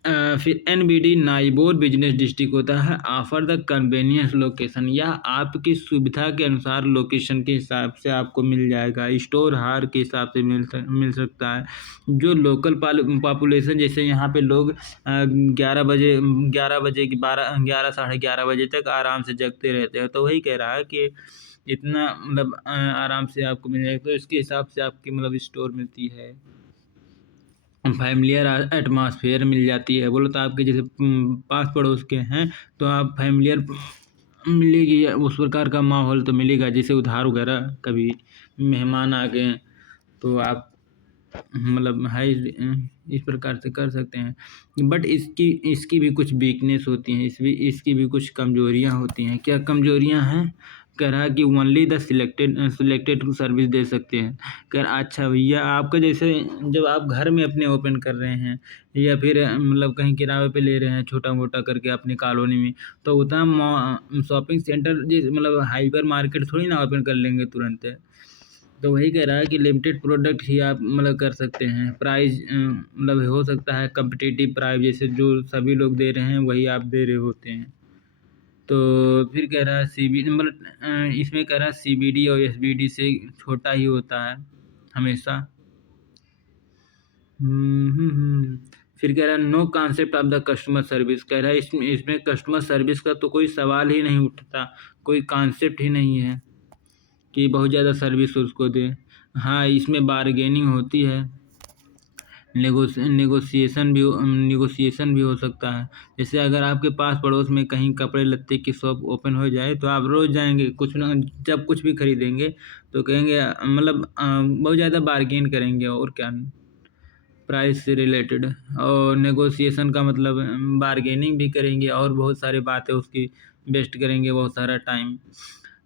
फिर एनबीडी नाइबोर बिजनेस डिस्ट्रिक्ट होता है। ऑफर द कन्वेनियंस लोकेशन, यह आपकी सुविधा के अनुसार लोकेशन के हिसाब से आपको मिल जाएगा। स्टोर हार के हिसाब से मिल सकता है। जो लोकल पॉपुलेशन, जैसे यहाँ पे लोग 11 बजे की 11 साढ़े 11 बजे तक आराम से जगते रहते हैं, तो वही कह रहा है कि इतना मतलब आराम से आपको मिल जाएगा। तो इसके हिसाब से आपकी मतलब स्टोर मिलती है। फैमिलियर एटमॉस्फेयर मिल जाती है। बोलो तो आपके जैसे पास पड़ोस के हैं, तो आप फैमिलियर मिलेगी, उस प्रकार का माहौल तो मिलेगा। जैसे उधार वगैरह कभी मेहमान आ गए तो आप मतलब है इस प्रकार से कर सकते हैं। बट इसकी भी कुछ वीकनेस होती हैं, इसकी भी कुछ कमजोरियां होती हैं। क्या कमजोरियां हैं? कह रहा है कि ओनली द सिलेक्टेड सर्विस दे सकते हैं। कह रहा अच्छा भैया, आपका जैसे जब आप घर में अपने ओपन कर रहे हैं या फिर मतलब कहीं किराए पे ले रहे हैं छोटा मोटा करके अपनी कॉलोनी में, तो उतना शॉपिंग सेंटर मतलब हाइपर मार्केट थोड़ी ना ओपन कर लेंगे तुरंत। तो वही कह रहा है कि लिमिटेड प्रोडक्ट ही आप मतलब कर सकते हैं। प्राइस मतलब हो सकता है कम्पिटिटिव प्राइस, जैसे जो सभी लोग दे रहे हैं वही आप दे रहे होते हैं। तो फिर कह रहा है सीबीडी मतलब इसमें कह रहा है सीबीडी और एसबीडी से छोटा ही होता है हमेशा। फिर कह रहा है no concept of the customer service. कह रहा है इसमें कस्टमर सर्विस का तो कोई सवाल ही नहीं उठता, कोई कॉन्सेप्ट ही नहीं है कि बहुत ज़्यादा सर्विस उसको दे। हाँ, इसमें बारगेनिंग होती है, नेगोशिएशन भी हो सकता है। जैसे अगर आपके पास पड़ोस में कहीं कपड़े लत्ते की शॉप ओपन हो जाए, तो आप रोज़ जाएंगे, कुछ ना जब कुछ भी खरीदेंगे तो कहेंगे मतलब बहुत ज़्यादा बारगेन करेंगे और क्या, प्राइस से रिलेटेड। और नेगोशिएशन का मतलब बारगेनिंग भी करेंगे और बहुत सारी बातें उसकी वेस्ट करेंगे, बहुत सारा time.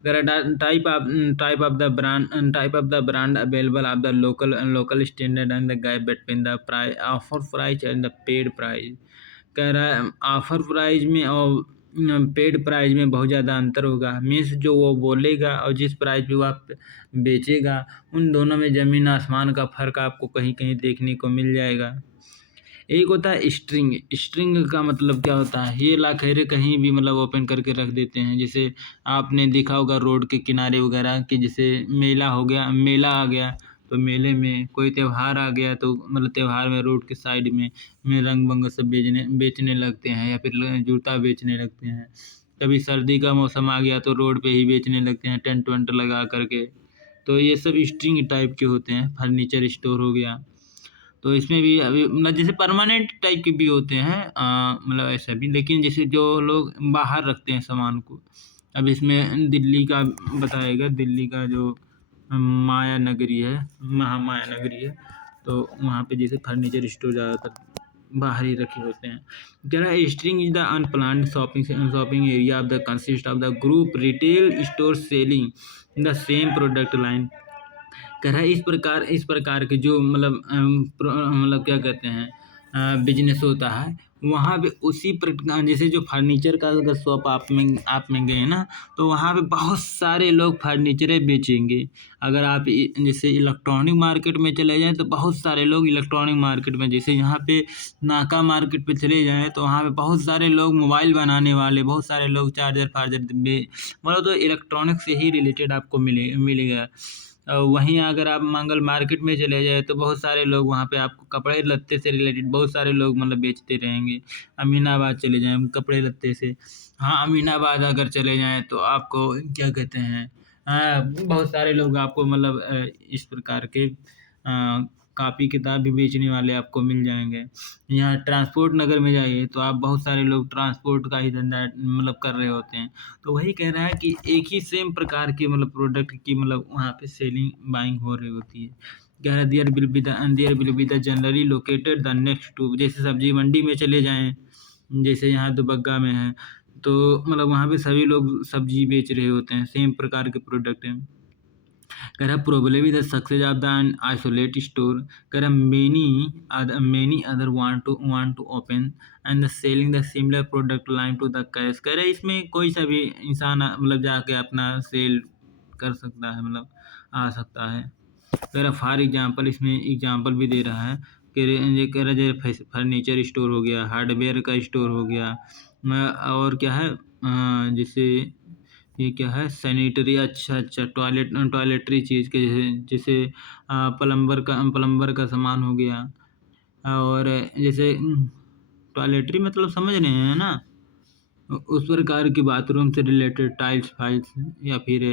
Type of the brand available of the local standard and the gap between the price offer price and the paid price. कह रहा है ऑफर प्राइस में और पेड प्राइस में बहुत ज़्यादा अंतर होगा। मीन्स जो वो बोलेगा और जिस प्राइस पे वो आप बेचेगा, उन दोनों में ज़मीन आसमान का फ़र्क आपको कहीं कहीं देखने को मिल जाएगा। एक होता है स्ट्रिंग। स्ट्रिंग का मतलब क्या होता है? ये लाखैरे कहीं भी मतलब ओपन करके रख देते हैं। जैसे आपने देखा होगा रोड के किनारे वगैरह कि जैसे मेला हो गया, मेला आ गया, तो मेले में कोई त्यौहार आ गया, तो मतलब त्यौहार में रोड के साइड में रंग बंग सब बेचने लगते हैं, या फिर जूता बेचने लगते हैं। कभी सर्दी का मौसम आ गया तो रोड पे ही बेचने लगते हैं टेंट वेंट लगा करके। तो ये सब स्ट्रिंग टाइप के होते हैं। फर्नीचर स्टोर हो गया, तो इसमें भी अभी मतलब जैसे परमानेंट टाइप के भी होते हैं, मतलब ऐसा भी। लेकिन जैसे जो लोग बाहर रखते हैं सामान को, अब इसमें दिल्ली का बताएगा, दिल्ली का जो माया नगरी है, महामाया नगरी है, तो वहाँ पे जैसे फर्नीचर स्टोर ज़्यादातर बाहर ही रखे होते हैं। कह रहा है string is the unplanned shopping area of the consist of the group retail store selling the same product line. कह रहा है इस प्रकार के जो मतलब क्या कहते हैं बिजनेस होता है, वहाँ पे उसी प्रकार जैसे जो फर्नीचर का अगर शॉप आप में गए ना, तो वहाँ पे बहुत सारे लोग फर्नीचरें बेचेंगे। अगर आप जैसे इलेक्ट्रॉनिक मार्केट में चले जाएं, तो बहुत सारे लोग इलेक्ट्रॉनिक मार्केट में, जैसे यहाँ पे नाका मार्केट पे चले जाएं, तो वहाँ पे बहुत सारे लोग मोबाइल बनाने वाले, बहुत सारे लोग चार्जर फार्जर मतलब तो इलेक्ट्रॉनिक से ही रिलेटेड आपको मिलेगा। वहीं अगर आप मंगल मार्केट में चले जाए तो बहुत सारे लोग वहाँ पे आपको कपड़े लत्ते से रिलेटेड बहुत सारे लोग मतलब बेचते रहेंगे। अमीनाबाद चले जाएँ कपड़े लत्ते से। हाँ, अमीनाबाद अगर चले जाएँ तो आपको क्या कहते हैं बहुत सारे लोग आपको मतलब इस प्रकार के कॉपी किताब भी बेचने वाले आपको मिल जाएँगे। यहाँ ट्रांसपोर्ट नगर में जाइए तो आप बहुत सारे लोग ट्रांसपोर्ट का ही धंधा मतलब कर रहे होते हैं। तो वही कह रहा है कि एक ही सेम प्रकार के मतलब प्रोडक्ट की मतलब वहाँ पे सेलिंग बाइंग हो रही होती है। कह रहा है there will be the generally located the next to जैसे सब्जी मंडी में चले जाएँ, जैसे यहाँ दुबग्गा में है, तो मतलब वहाँ पे सभी लोग सब्जी बेच रहे होते हैं, सेम प्रकार के प्रोडक्ट हैं। कह रहा probably the success of the isolate store कह रहा many other want to open and the selling the similar product line to the cash कह रहा इसमें कोई सा भी इंसान मतलब जाके अपना सेल कर सकता है मतलब आ सकता है। कह रहा फॉर एग्जांपल इसमें एग्जांपल भी दे रहा है कि ये कह रहा जैसे फर्नीचर स्टोर हो गया, हार्डवेयर का स्टोर हो गया और क्या है जैसे ये क्या है सैनिटरी अच्छा टॉयलेटरी चीज़ के जैसे जैसे प्लम्बर का सामान हो गया और जैसे टॉयलेटरी मतलब समझ रहे हैं ना उस प्रकार की बाथरूम से रिलेटेड टाइल्स फाइल्स या फिर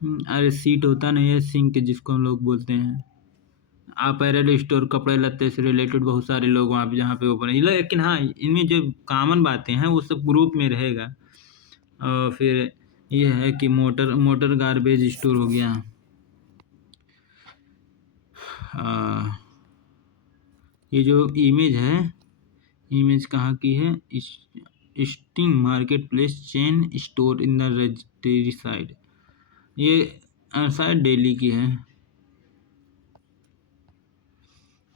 अरे सीट होता नहीं है सिंक जिसको हम लोग बोलते हैं अपैरल स्टोर कपड़े लत्ते से रिलेटेड बहुत सारे लोग वहाँ पे जहाँ पे ओपन है लेकिन हाँ इनमें जो कॉमन बातें हैं वो सब ग्रुप में रहेगा। और फिर ये है कि मोटर गार्बेज स्टोर हो गया। ये जो इमेज है इमेज कहाँ की है sting market place chain store in the registry side ये शायद दिल्ली की है।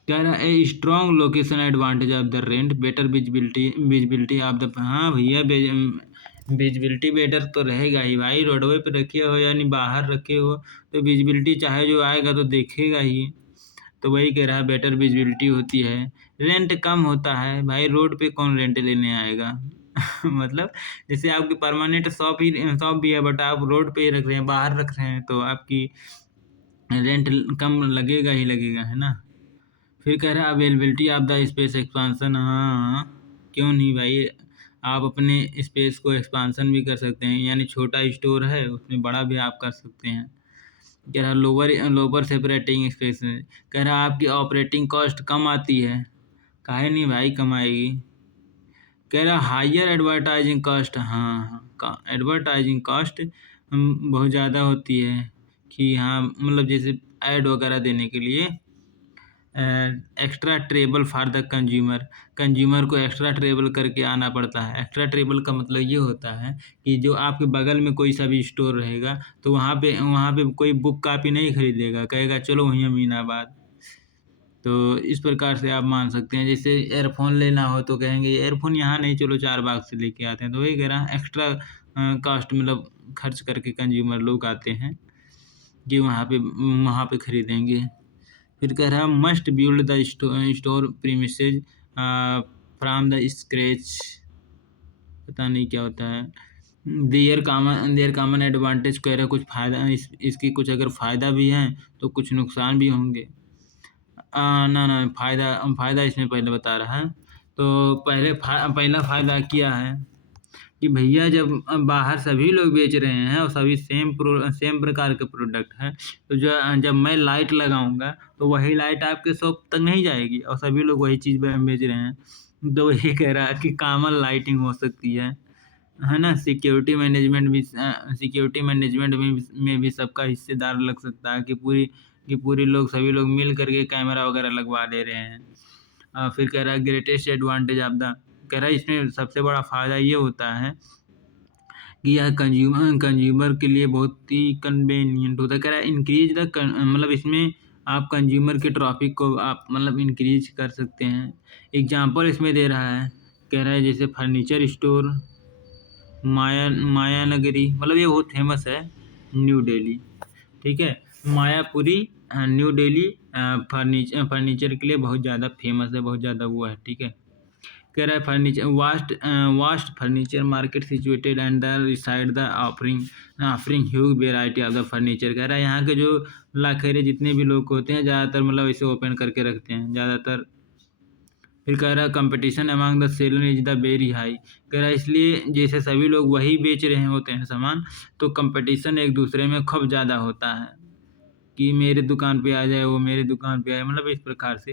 कह रहा है strong location advantage of the rent better visibility of the हाँ भैया विजिबिलिटी बेटर तो रहेगा ही भाई रोडवे पे रखे हो यानी बाहर रखे हो तो विजिबिलिटी चाहे जो आएगा तो देखेगा ही। तो वही कह रहा है बेटर विजिबिलिटी होती है रेंट कम होता है भाई रोड पे कौन रेंट लेने आएगा मतलब जैसे आपकी परमानेंट शॉप भी है बट आप रोड पे ही रख रहे हैं बाहर रख रहे हैं तो आपकी रेंट कम लगेगा ही लगेगा है ना। फिर कह रहा है availability of the space expansion हाँ क्यों नहीं भाई आप अपने स्पेस को एक्सपांसन भी कर सकते हैं यानी छोटा स्टोर है उसमें बड़ा भी आप कर सकते हैं। कह रहा लोअर सेपरेटिंग स्पेस में कह रहा आपकी ऑपरेटिंग कॉस्ट कम आती है काहे नहीं भाई कम आएगी। कह रहा हायर एडवर्टाइजिंग कॉस्ट हाँ एडवर्टाइजिंग कॉस्ट बहुत ज़्यादा होती है कि हाँ मतलब जैसे ऐड वगैरह देने के लिए extra travel for the consumer को एक्स्ट्रा ट्रेबल करके आना पड़ता है। एक्स्ट्रा ट्रेबल का मतलब ये होता है कि जो आपके बगल में कोई सा भी स्टोर रहेगा तो वहाँ पे कोई बुक कापी नहीं खरीदेगा कहेगा चलो वहीं अमीनाबाद। तो इस प्रकार से आप मान सकते हैं जैसे एयरफोन लेना हो तो कहेंगे एयरफोन यहाँ नहीं चलो 4 बाग से लेके आते हैं तो वही कह रहा है एक्स्ट्रा कॉस्ट मतलब खर्च करके कंज्यूमर लोग आते हैं कि वहाँ पे खरीदेंगे। फिर कह रहा है must build the store premises from the scratch पता नहीं क्या होता है देयर कॉमन एडवांटेज कह रहा है कुछ फ़ायदा इसकी कुछ अगर फ़ायदा भी हैं तो कुछ नुकसान भी होंगे। ना फ़ायदा इसमें पहले बता रहा है तो पहला फ़ायदा क्या है कि भैया जब बाहर सभी लोग बेच रहे हैं और सभी सेम प्रकार के प्रोडक्ट हैं तो जो जब मैं लाइट लगाऊंगा तो वही लाइट आपके शॉप तक नहीं जाएगी और सभी लोग वही चीज़ बेच रहे हैं तो वही कह रहा है कि कॉमन लाइटिंग हो सकती है ना। सिक्योरिटी मैनेजमेंट में भी सबका हिस्सेदार लग सकता है कि पूरी लोग सभी लोग मिल करके कैमरा वगैरह लगवा दे रहे हैं। फिर कह रहा है ग्रेटेस्ट एडवांटेज ऑफ द कह रहा है इसमें सबसे बड़ा फ़ायदा ये होता है कि यह कंज्यूमर के लिए बहुत ही कन्वीनियंट होता है। कह रहा है इंक्रीज द मतलब इसमें आप कंज्यूमर के ट्रैफिक को आप मतलब इंक्रीज कर सकते हैं। एग्जांपल इसमें दे रहा है कह रहा है जैसे फर्नीचर स्टोर माया नगरी मतलब ये बहुत फेमस है न्यू दिल्ली ठीक है मायापुरी न्यू दिल्ली फर्नीचर के लिए बहुत ज़्यादा फेमस है बहुत ज़्यादा वो है ठीक है। कह रहा है furniture vast vast furniture market situated and the reside the offering huge variety of the furniture. कह रहा है यहाँ के जो लाखेरे जितने भी लोग होते हैं ज़्यादातर मतलब इसे ओपन करके रखते हैं ज़्यादातर। फिर कह रहा है competition among the seller is the very high. कह रहा है इसलिए जैसे सभी लोग वही बेच रहे होते हैं सामान, तो कंपटीशन एक दूसरे में खूब ज़्यादा होता है कि मेरे दुकान पे आ जाए, वो मेरे दुकान पे आए, मतलब इस प्रकार से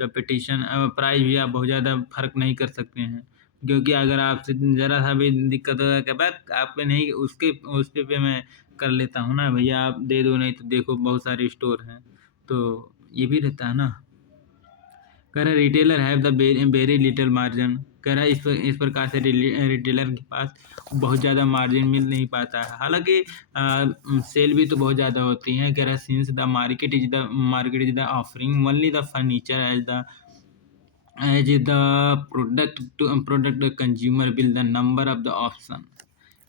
कंपटीशन। प्राइस भी आप बहुत ज़्यादा फर्क नहीं कर सकते हैं, क्योंकि अगर आपसे ज़रा सा भी दिक्कत होगा कि बस आपके नहीं उस पे मैं कर लेता हूँ ना भैया, आप दे दो, नहीं तो देखो बहुत सारे स्टोर हैं, तो ये भी रहता है ना। कह रहा है retailer have the very little margin. कह रहा है इस प्रकार से रिटेलर के पास बहुत ज़्यादा मार्जिन मिल नहीं पाता है, हालांकि सेल भी तो बहुत ज़्यादा होती है। कह रहा है since the market is the offering only the furniture as the product consumer will the number of the option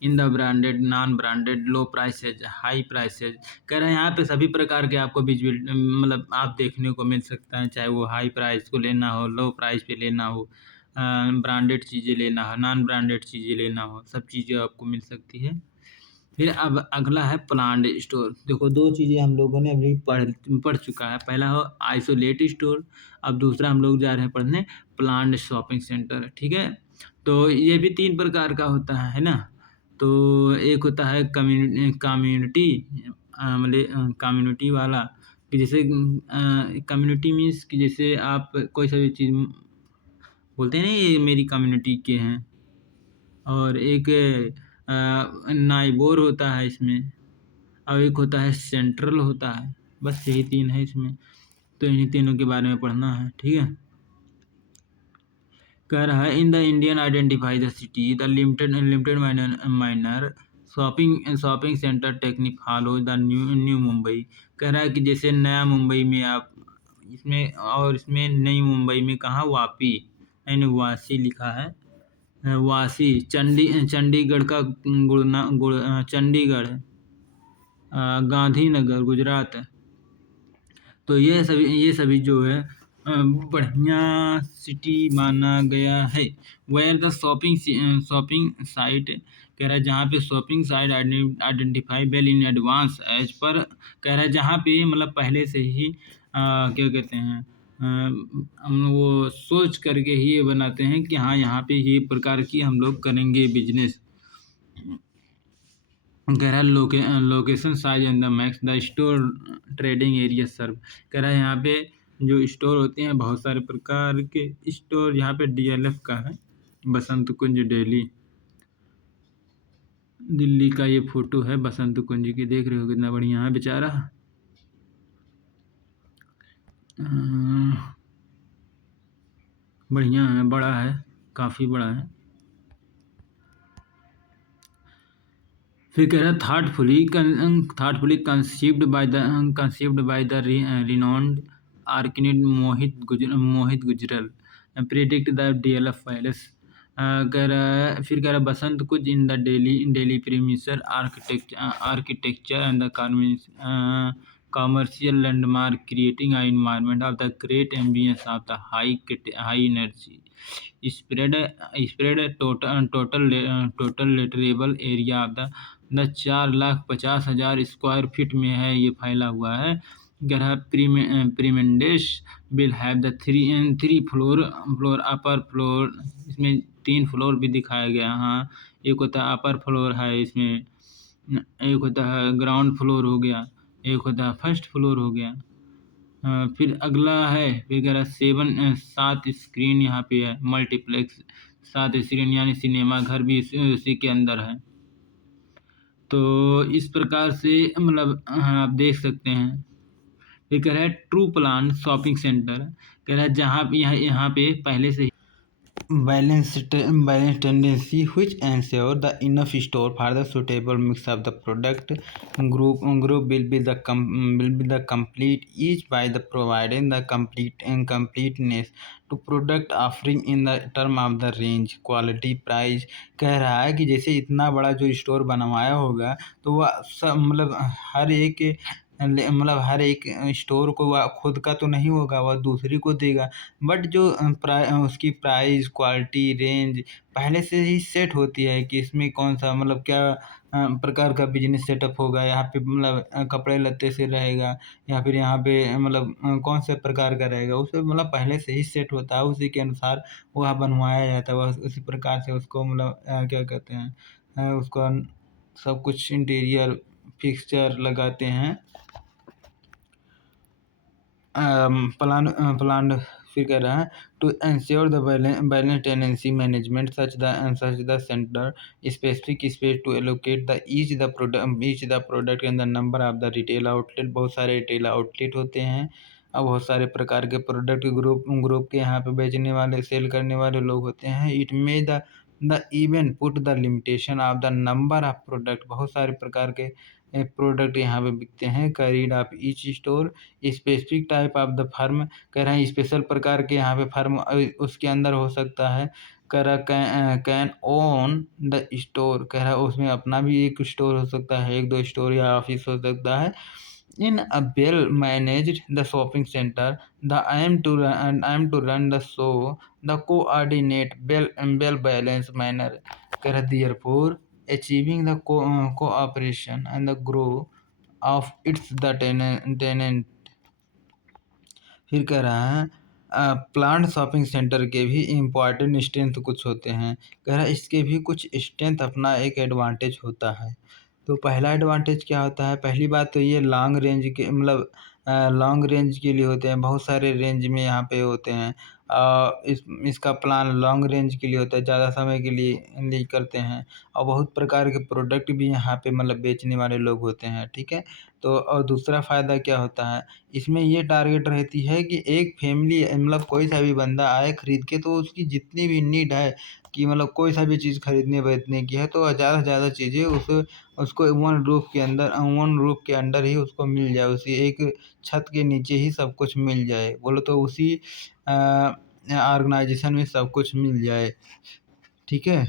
in the branded non branded low prices high prices. कह रहे हैं यहाँ पे सभी प्रकार के आपको मतलब आप देखने को मिल सकता है, चाहे वो हाई प्राइस को लेना हो, लो प्राइस पे लेना हो, ब्रांडेड चीज़ें लेना हो, नॉन ब्रांडेड चीज़ें लेना हो, सब चीज़ें आपको मिल सकती है। फिर अब अगला है प्लान्ड स्टोर। देखो दो चीज़ें हम लोगों ने अभी पढ़ चुका है, पहला हो आइसोलेट स्टोर, अब दूसरा हम लोग जा रहे हैं पढ़ने प्लान्ड शॉपिंग सेंटर। ठीक है, तो ये भी 3 प्रकार का होता है ना। तो एक होता है कम्युनिटी मतलब कम्युनिटी वाला, कि जैसे कम्युनिटी मीन्स कि जैसे आप कोई सा भी चीज़ बोलते हैं ना ये मेरी कम्युनिटी के हैं। और एक नाइबोर होता है इसमें, और एक होता है सेंट्रल होता है। बस यही 3 है इसमें, तो इन्हीं तीनों के बारे में पढ़ना है। ठीक है, कह रहा है in the Indian identify the city the limited minor shopping centre technique follow the new Mumbai. कह रहा है कि जैसे नया मुंबई में आप इसमें, और इसमें नई मुंबई में कहाँ वापी यानी वासी लिखा है, वासी चंडीगढ़ का चंडीगढ़ गांधीनगर गुजरात। तो ये सभी जो है बढ़िया सिटी माना गया है। Where the shopping site. कह रहा है जहाँ पे shopping site identify well in advance as per. कह रहा है जहाँ पे मतलब पहले से ही क्या कहते हैं हम वो सोच करके ही ये बनाते हैं कि हाँ यहाँ पे ये प्रकार की हम लोग करेंगे बिजनेस। कह रहा है location size and the max the store trading area serve. कह रहा है यहाँ पे जो स्टोर होते हैं बहुत सारे प्रकार के स्टोर, यहाँ पे DLF का है बसंत कुंज दिल्ली का ये फोटो है बसंत कुंज की, देख रहे हो कितना बढ़िया है बेचारा। बढ़िया है, बड़ा है, काफ़ी बड़ा है। फिर कह रहा है thoughtfully conceived by the renowned architect Mohit Gujral predict the DLF palace. कह रहा है, फिर कह रहा है Basant Kunj in the Delhi premier architecture and the commercial landmark creating an environment of the great ambience of the high energy spread total letterable area of the 4,50,000 square feet में है ये फैला हुआ है। ग्रह premises will have the three floor upper floor, इसमें 3 floor भी दिखाया गया। हाँ, एक होता है अपर फ्लोर है इसमें, एक होता है ग्राउंड फ्लोर हो गया, एक होता है फर्स्ट फ्लोर हो गया। फिर अगला है, फिर कह रहा 7 स्क्रीन यहाँ पे है मल्टीप्लेक्स, 7 स्क्रीन यानी सिनेमा घर भी उसी के अंदर है। तो इस प्रकार से मतलब आप देख सकते हैं। फिर कह रहा है ट्रू प्लान शॉपिंग सेंटर। कह रहा है जहाँ यहाँ पे पहले से balanced tendency which ensure the enough store for the suitable mix of the product group will be the complete each by the providing the completeness to product offering in the term of the range quality price। कह रहा है कि जैसे इतना बड़ा जो store बनवाया होगा तो वह सब मतलब हर एक मतलब हर एक स्टोर को वह खुद का तो नहीं होगा, वह दूसरी को देगा। बट जो उसकी प्राइस, क्वालिटी, रेंज पहले से ही सेट होती है कि इसमें कौन-सा मतलब क्या प्रकार का बिज़नेस सेटअप होगा, यहाँ पे मतलब कपड़े लत्ते से रहेगा या फिर यहाँ पे मतलब कौन से प्रकार का रहेगा, उसमें मतलब पहले से ही सेट होता है, उसी के अनुसार वह बनवाया जाता है। वह उसी प्रकार से उसको मतलब क्या कहते हैं उसको सब कुछ इंटीरियर फिक्सचर लगाते हैं। प्लान फिर कह रहा है to ensure the balance tenancy management such the centre specific space to allocate the each the product and the number of the retail outlet. बहुत सारे रिटेल आउटलेट होते हैं और बहुत सारे प्रकार के प्रोडक्ट ग्रुप के यहाँ पे बेचने वाले सेल करने वाले लोग होते हैं। It may the even put the limitation of the number of product. बहुत सारे प्रकार के प्रोडक्ट यहाँ पे बिकते हैं। Carried of each store specific type of the firm. कह रहे हैं स्पेशल प्रकार के यहाँ पे फर्म उसके अंदर हो सकता है। कह रहा कैन ओन द स्टोर। कह रहा है उसमें अपना भी एक स्टोर हो सकता है, एक दो स्टोर या ऑफिस हो सकता है। In a well managed the shopping centre the aim to run the show the coordinate well balance manner. कह रहा therefore achieving the cooperation and the grow of its the tenant. फिर कह रहा है plant shopping centre के भी important strength कुछ होते हैं। कह रहा है इसके भी कुछ स्ट्रेंथ अपना एक एडवांटेज होता है। तो पहला एडवांटेज क्या होता है? पहली बात तो ये लॉन्ग रेंज के मतलब लॉन्ग रेंज के लिए होते हैं, बहुत सारे रेंज में यहाँ पे होते हैं। इसका प्लान लॉन्ग रेंज के लिए होता है, ज़्यादा समय के लिए करते हैं और बहुत प्रकार के प्रोडक्ट भी यहाँ पे मतलब बेचने वाले लोग होते हैं, ठीक है। तो और दूसरा फ़ायदा क्या होता है, इसमें ये टारगेट रहती है कि एक फैमिली मतलब कोई सा भी बंदा आए खरीद के, तो उसकी जितनी भी नीड है कि मतलब कोई सा भी चीज़ खरीदने बेचने की है, तो ज़्यादा से ज़्यादा चीज़ें उसको वन रूफ के अंडर ही उसको मिल जाए, उसी एक छत के नीचे ही सब कुछ मिल जाए। बोलो तो उसी ऑर्गेनाइजेशन में सब कुछ मिल जाए, ठीक है।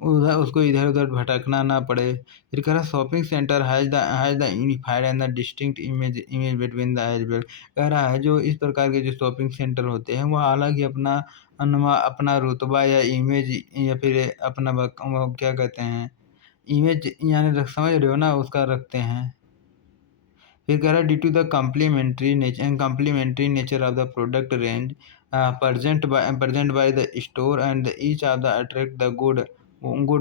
उधर उसको इधर-उधर भटकना ना पड़े। फिर कह रहा shopping centre has the unified and the distinct image between the as well. कह रहा है जो इस प्रकार के जो शॉपिंग सेंटर होते हैं, वह अलग ही अपना रुतबा या इमेज या फिर अपना वो क्या कहते हैं, इमेज यानी समझ रहे हो ना, उसका रखते हैं। फिर कह रहा है due to the complementary nature of the product range present by the store and each of the attract the good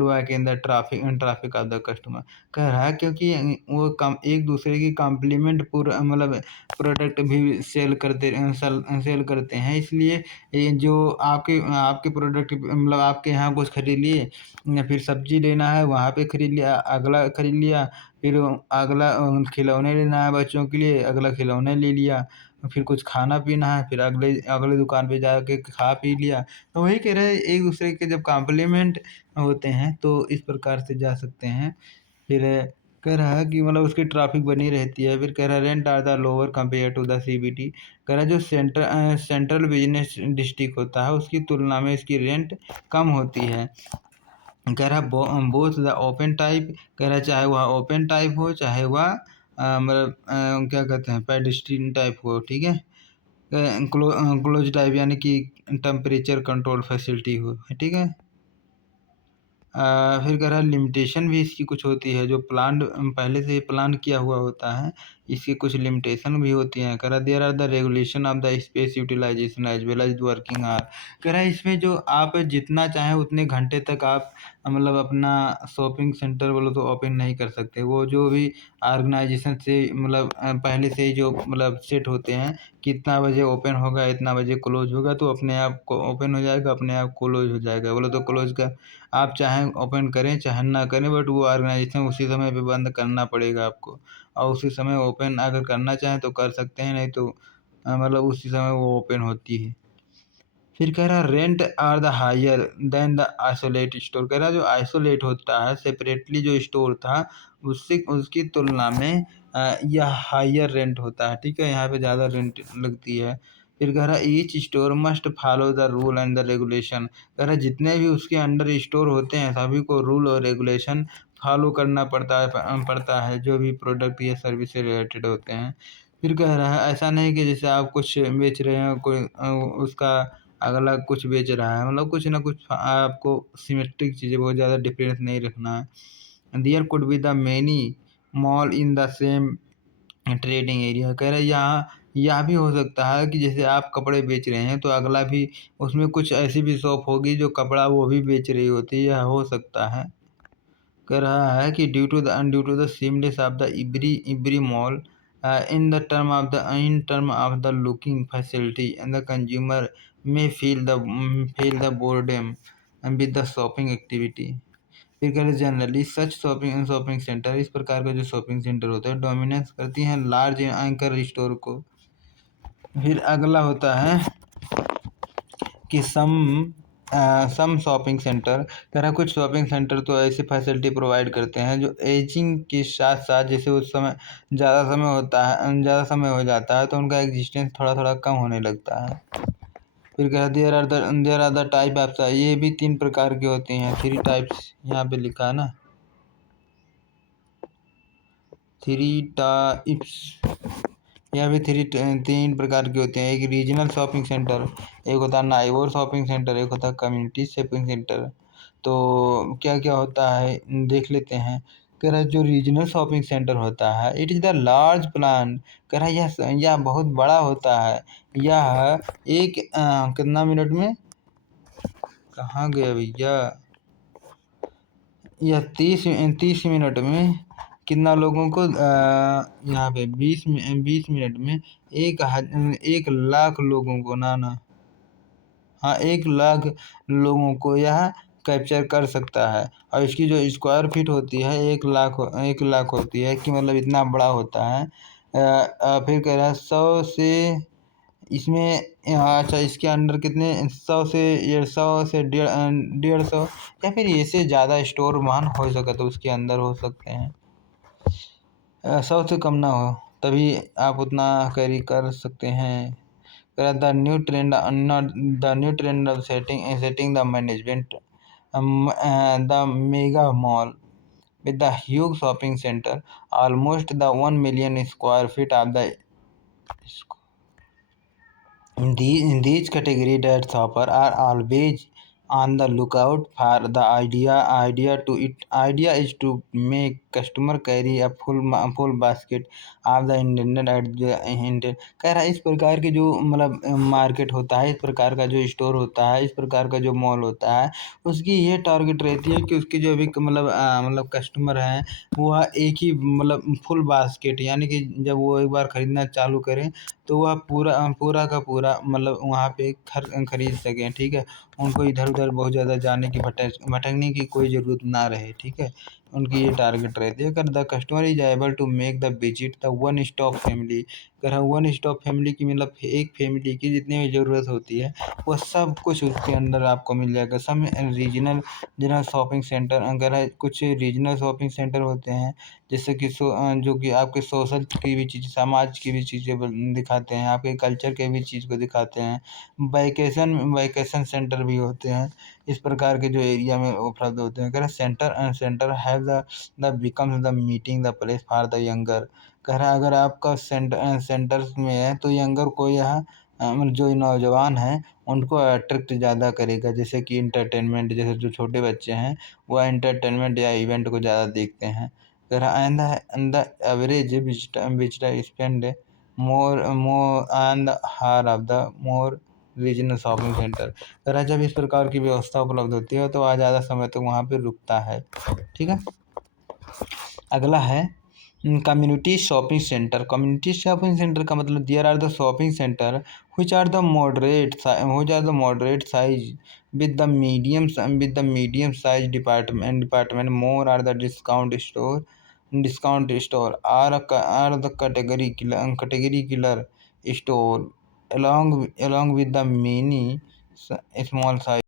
work in the traffic of the customer। कह रहा है क्योंकि वो कम एक दूसरे की कॉम्प्लीमेंट पूरा मतलब प्रोडक्ट भी सेल करते हैं, इसलिए ये जो आपके आपके प्रोडक्ट मतलब आपके यहाँ कुछ खरीद लिए या फिर सब्जी लेना है वहाँ पे खरीद लिया, अगला खरीद लिया, फिर अगला खिलौने लेना है बच्चों के लिए, अगला खिलौने ले लिया, फिर कुछ खाना-पीना है, फिर अगले अगले दुकान पे जाके खा पी लिया। तो वही कह रहे हैं एक-दूसरे के जब कॉम्प्लीमेंट होते हैं तो इस प्रकार से जा सकते हैं। फिर कह रहा है कि मतलब उसकी ट्रैफ़िक बनी रहती है। फिर कह रहा है rent are the lower compare to the CBT. कह रहा है जो सेंट्रल बिज़नेस डिस्ट्रिक्ट होता है उसकी तुलना में इसकी रेंट कम होती है। कह रहा है बोथ द ओपन टाइप। कह रहा है चाहे वह ओपन टाइप हो चाहे वह मतलब क्या कहते हैं पेडेस्ट्रियन टाइप हो, ठीक है। क्लोज टाइप यानी कि टेम्परेचर कंट्रोल फैसिलिटी हो, ठीक है। फिर कह रहा है लिमिटेशन भी इसकी कुछ होती है, जो प्लान पहले से ही प्लान किया हुआ होता है, इसकी कुछ लिमिटेशन भी होती हैं। कह रहा है there are the regulation of the space utilization as well as working hour. कह रहा है इसमें जो आप जितना चाहें उतने घंटे तक आप मतलब अपना शॉपिंग सेंटर बोलो तो ओपन नहीं कर सकते। वो जो भी ऑर्गेनाइजेशन से मतलब पहले से ही जो मतलब सेट होते हैं कि इतना बजे ओपन होगा, इतना बजे क्लोज होगा, तो अपने आप को ओपन हो जाएगा, अपने आप क्लोज हो जाएगा। बोलो तो क्लोज का आप चाहें ओपन करें चाहे ना करें, बट वो ऑर्गेनाइजेशन उसी समय पे बंद करना पड़ेगा आपको, और उसी समय ओपन अगर करना चाहें तो कर सकते हैं, नहीं तो मतलब उसी समय वो ओपन होती है। फिर कह रहा है rent are the higher than the isolate store. कह रहा है जो आइसोलेट होता है सेपरेटली जो स्टोर था उससे उसकी तुलना में यह हायर रेंट होता है, ठीक है। यहाँ पे ज़्यादा रेंट लगती है। फिर कह रहा है each store must follow the rule and the regulation. कह रहा है जितने भी उसके अंडर स्टोर होते हैं सभी को रूल और रेगुलेशन फॉलो करना पड़ता है जो भी प्रोडक्ट या सर्विस से रिलेटेड होते हैं। फिर कह रहा है ऐसा नहीं कि जैसे आप कुछ बेच रहे हैं कोई उसका अगला कुछ बेच रहा है, मतलब कुछ ना कुछ आपको सिमेट्रिक चीज़ें बहुत ज़्यादा डिफरेंस नहीं रखना है। There could be the many mall in the same trading area. कह रहे हैं यहाँ यह भी हो सकता है कि जैसे आप कपड़े बेच रहे हैं तो अगला भी उसमें कुछ ऐसी भी शॉप होगी जो कपड़ा वो भी बेच रही होती है, यह हो सकता है। कह रहा है कि due to the seamless of the every mall in term of the looking facility and the consumer may feel the boredom and with the shopping activity। फिर कह रहे जनरली सच शॉपिंग सेंटर, इस प्रकार का जो शॉपिंग सेंटर होता है dominance करती हैं लार्ज एंकर स्टोर को। फिर अगला होता है कि सम शॉपिंग सेंटर, कह रहा कुछ शॉपिंग सेंटर तो ऐसी फैसिलिटी प्रोवाइड करते हैं जो एजिंग के साथ साथ जैसे उस समय ज़्यादा समय हो जाता है तो उनका एग्जिस्टेंस थोड़ा थोड़ा कम होने लगता है। फिर कह रहा there are the type of, ये भी 3 प्रकार की होती हैं, 3 टाइप्स यहाँ पे लिखा है ना, 3 टाइप्स। यहाँ भी 3 प्रकार की होती हैं। एक रीजनल शॉपिंग सेंटर, एक होता है नाइबर शॉपिंग सेंटर, एक होता है कम्युनिटी शॉपिंग सेंटर। तो क्या क्या होता है देख लेते हैं। कह रहा है जो रीजनल शॉपिंग सेंटर होता है it is the large plan. कह रहा है यह बहुत बड़ा होता है। यह एक कितना मिनट में, कहाँ गया भैया, यह 30 मिनट में कितना लोगों को यहाँ पे 20 मिनट में 1 लाख लोगों को हाँ 1 लाख लोगों को यह कैप्चर कर सकता है। और इसकी जो स्क्वायर फीट होती है 1 लाख होती है, कि मतलब इतना बड़ा होता है। फिर कह रहा है 100 से इसमें, अच्छा इसके अंडर कितने 100 से 150 या फिर इससे ज़्यादा स्टोर मान हो सके तो उसके अंदर हो सकते हैं। 100 से कम ना हो तभी आप उतना कैरी कर सकते हैं। The new trend of setting the management the mega mall with the huge shopping center almost the 1 million square feet of the in these category that shopper are always on the lookout for the idea is to make customer carry a full basket of the internet at the internet। कह रहा है इस प्रकार के जो मतलब market होता है, इस प्रकार का जो स्टोर होता है, इस प्रकार का जो मॉल होता है, उसकी ये टारगेट रहती है कि उसके जो भी मतलब कस्टमर हैं वह एक ही मतलब फुल बास्केट, यानी कि जब वो एक बार ख़रीदना चालू करें तो वह पूरा का पूरा मतलब वहाँ पे खरीद सकें। ठीक है, उनको इधर उधर बहुत ज़्यादा जाने की भटकने की कोई ज़रूरत ना रहे। ठीक है, उनकी ये टारगेट रहती है। अगर the customer is able to make the visit the one stop family. अगर वन स्टॉप फैमिली की मतलब एक फैमिली की जितनी भी ज़रूरत होती है वह सब कुछ उसके अंदर आपको मिल जाएगा। सम रीजनल शॉपिंग सेंटर, अगर कुछ रीजनल शॉपिंग सेंटर होते हैं जैसे कि जो कि आपके सोशल की भी चीज़, समाज की भी चीज़ें दिखाते हैं, आपके कल्चर के भी चीज़ को दिखाते हैं। वैकेशन सेंटर भी होते हैं, इस प्रकार के जो एरिया में उपलब्ध होते हैं। कह रहे centre have the becomes the meeting the place for the younger. कह रहा है अगर आपका सेंटर्स में है तो यंगर को यह मतलब जो नौजवान हैं उनको अट्रैक्ट ज़्यादा करेगा। जैसे कि इंटरटेनमेंट, जैसे जो छोटे बच्चे हैं वह इंटरटेनमेंट या इवेंट को ज़्यादा देखते हैं। कह रहा and the average visitor spend more on the hour of the more regional shopping centre. कह रहा जब इस प्रकार की व्यवस्था उपलब्ध होती है तो वह ज़्यादा समय तक वहाँ पे रुकता है। ठीक है, अगला है community shopping centre. Community shopping centre का मतलब there are the shopping centre which are the moderate size with the medium size department more are the discount store are the category killer store along with the many small size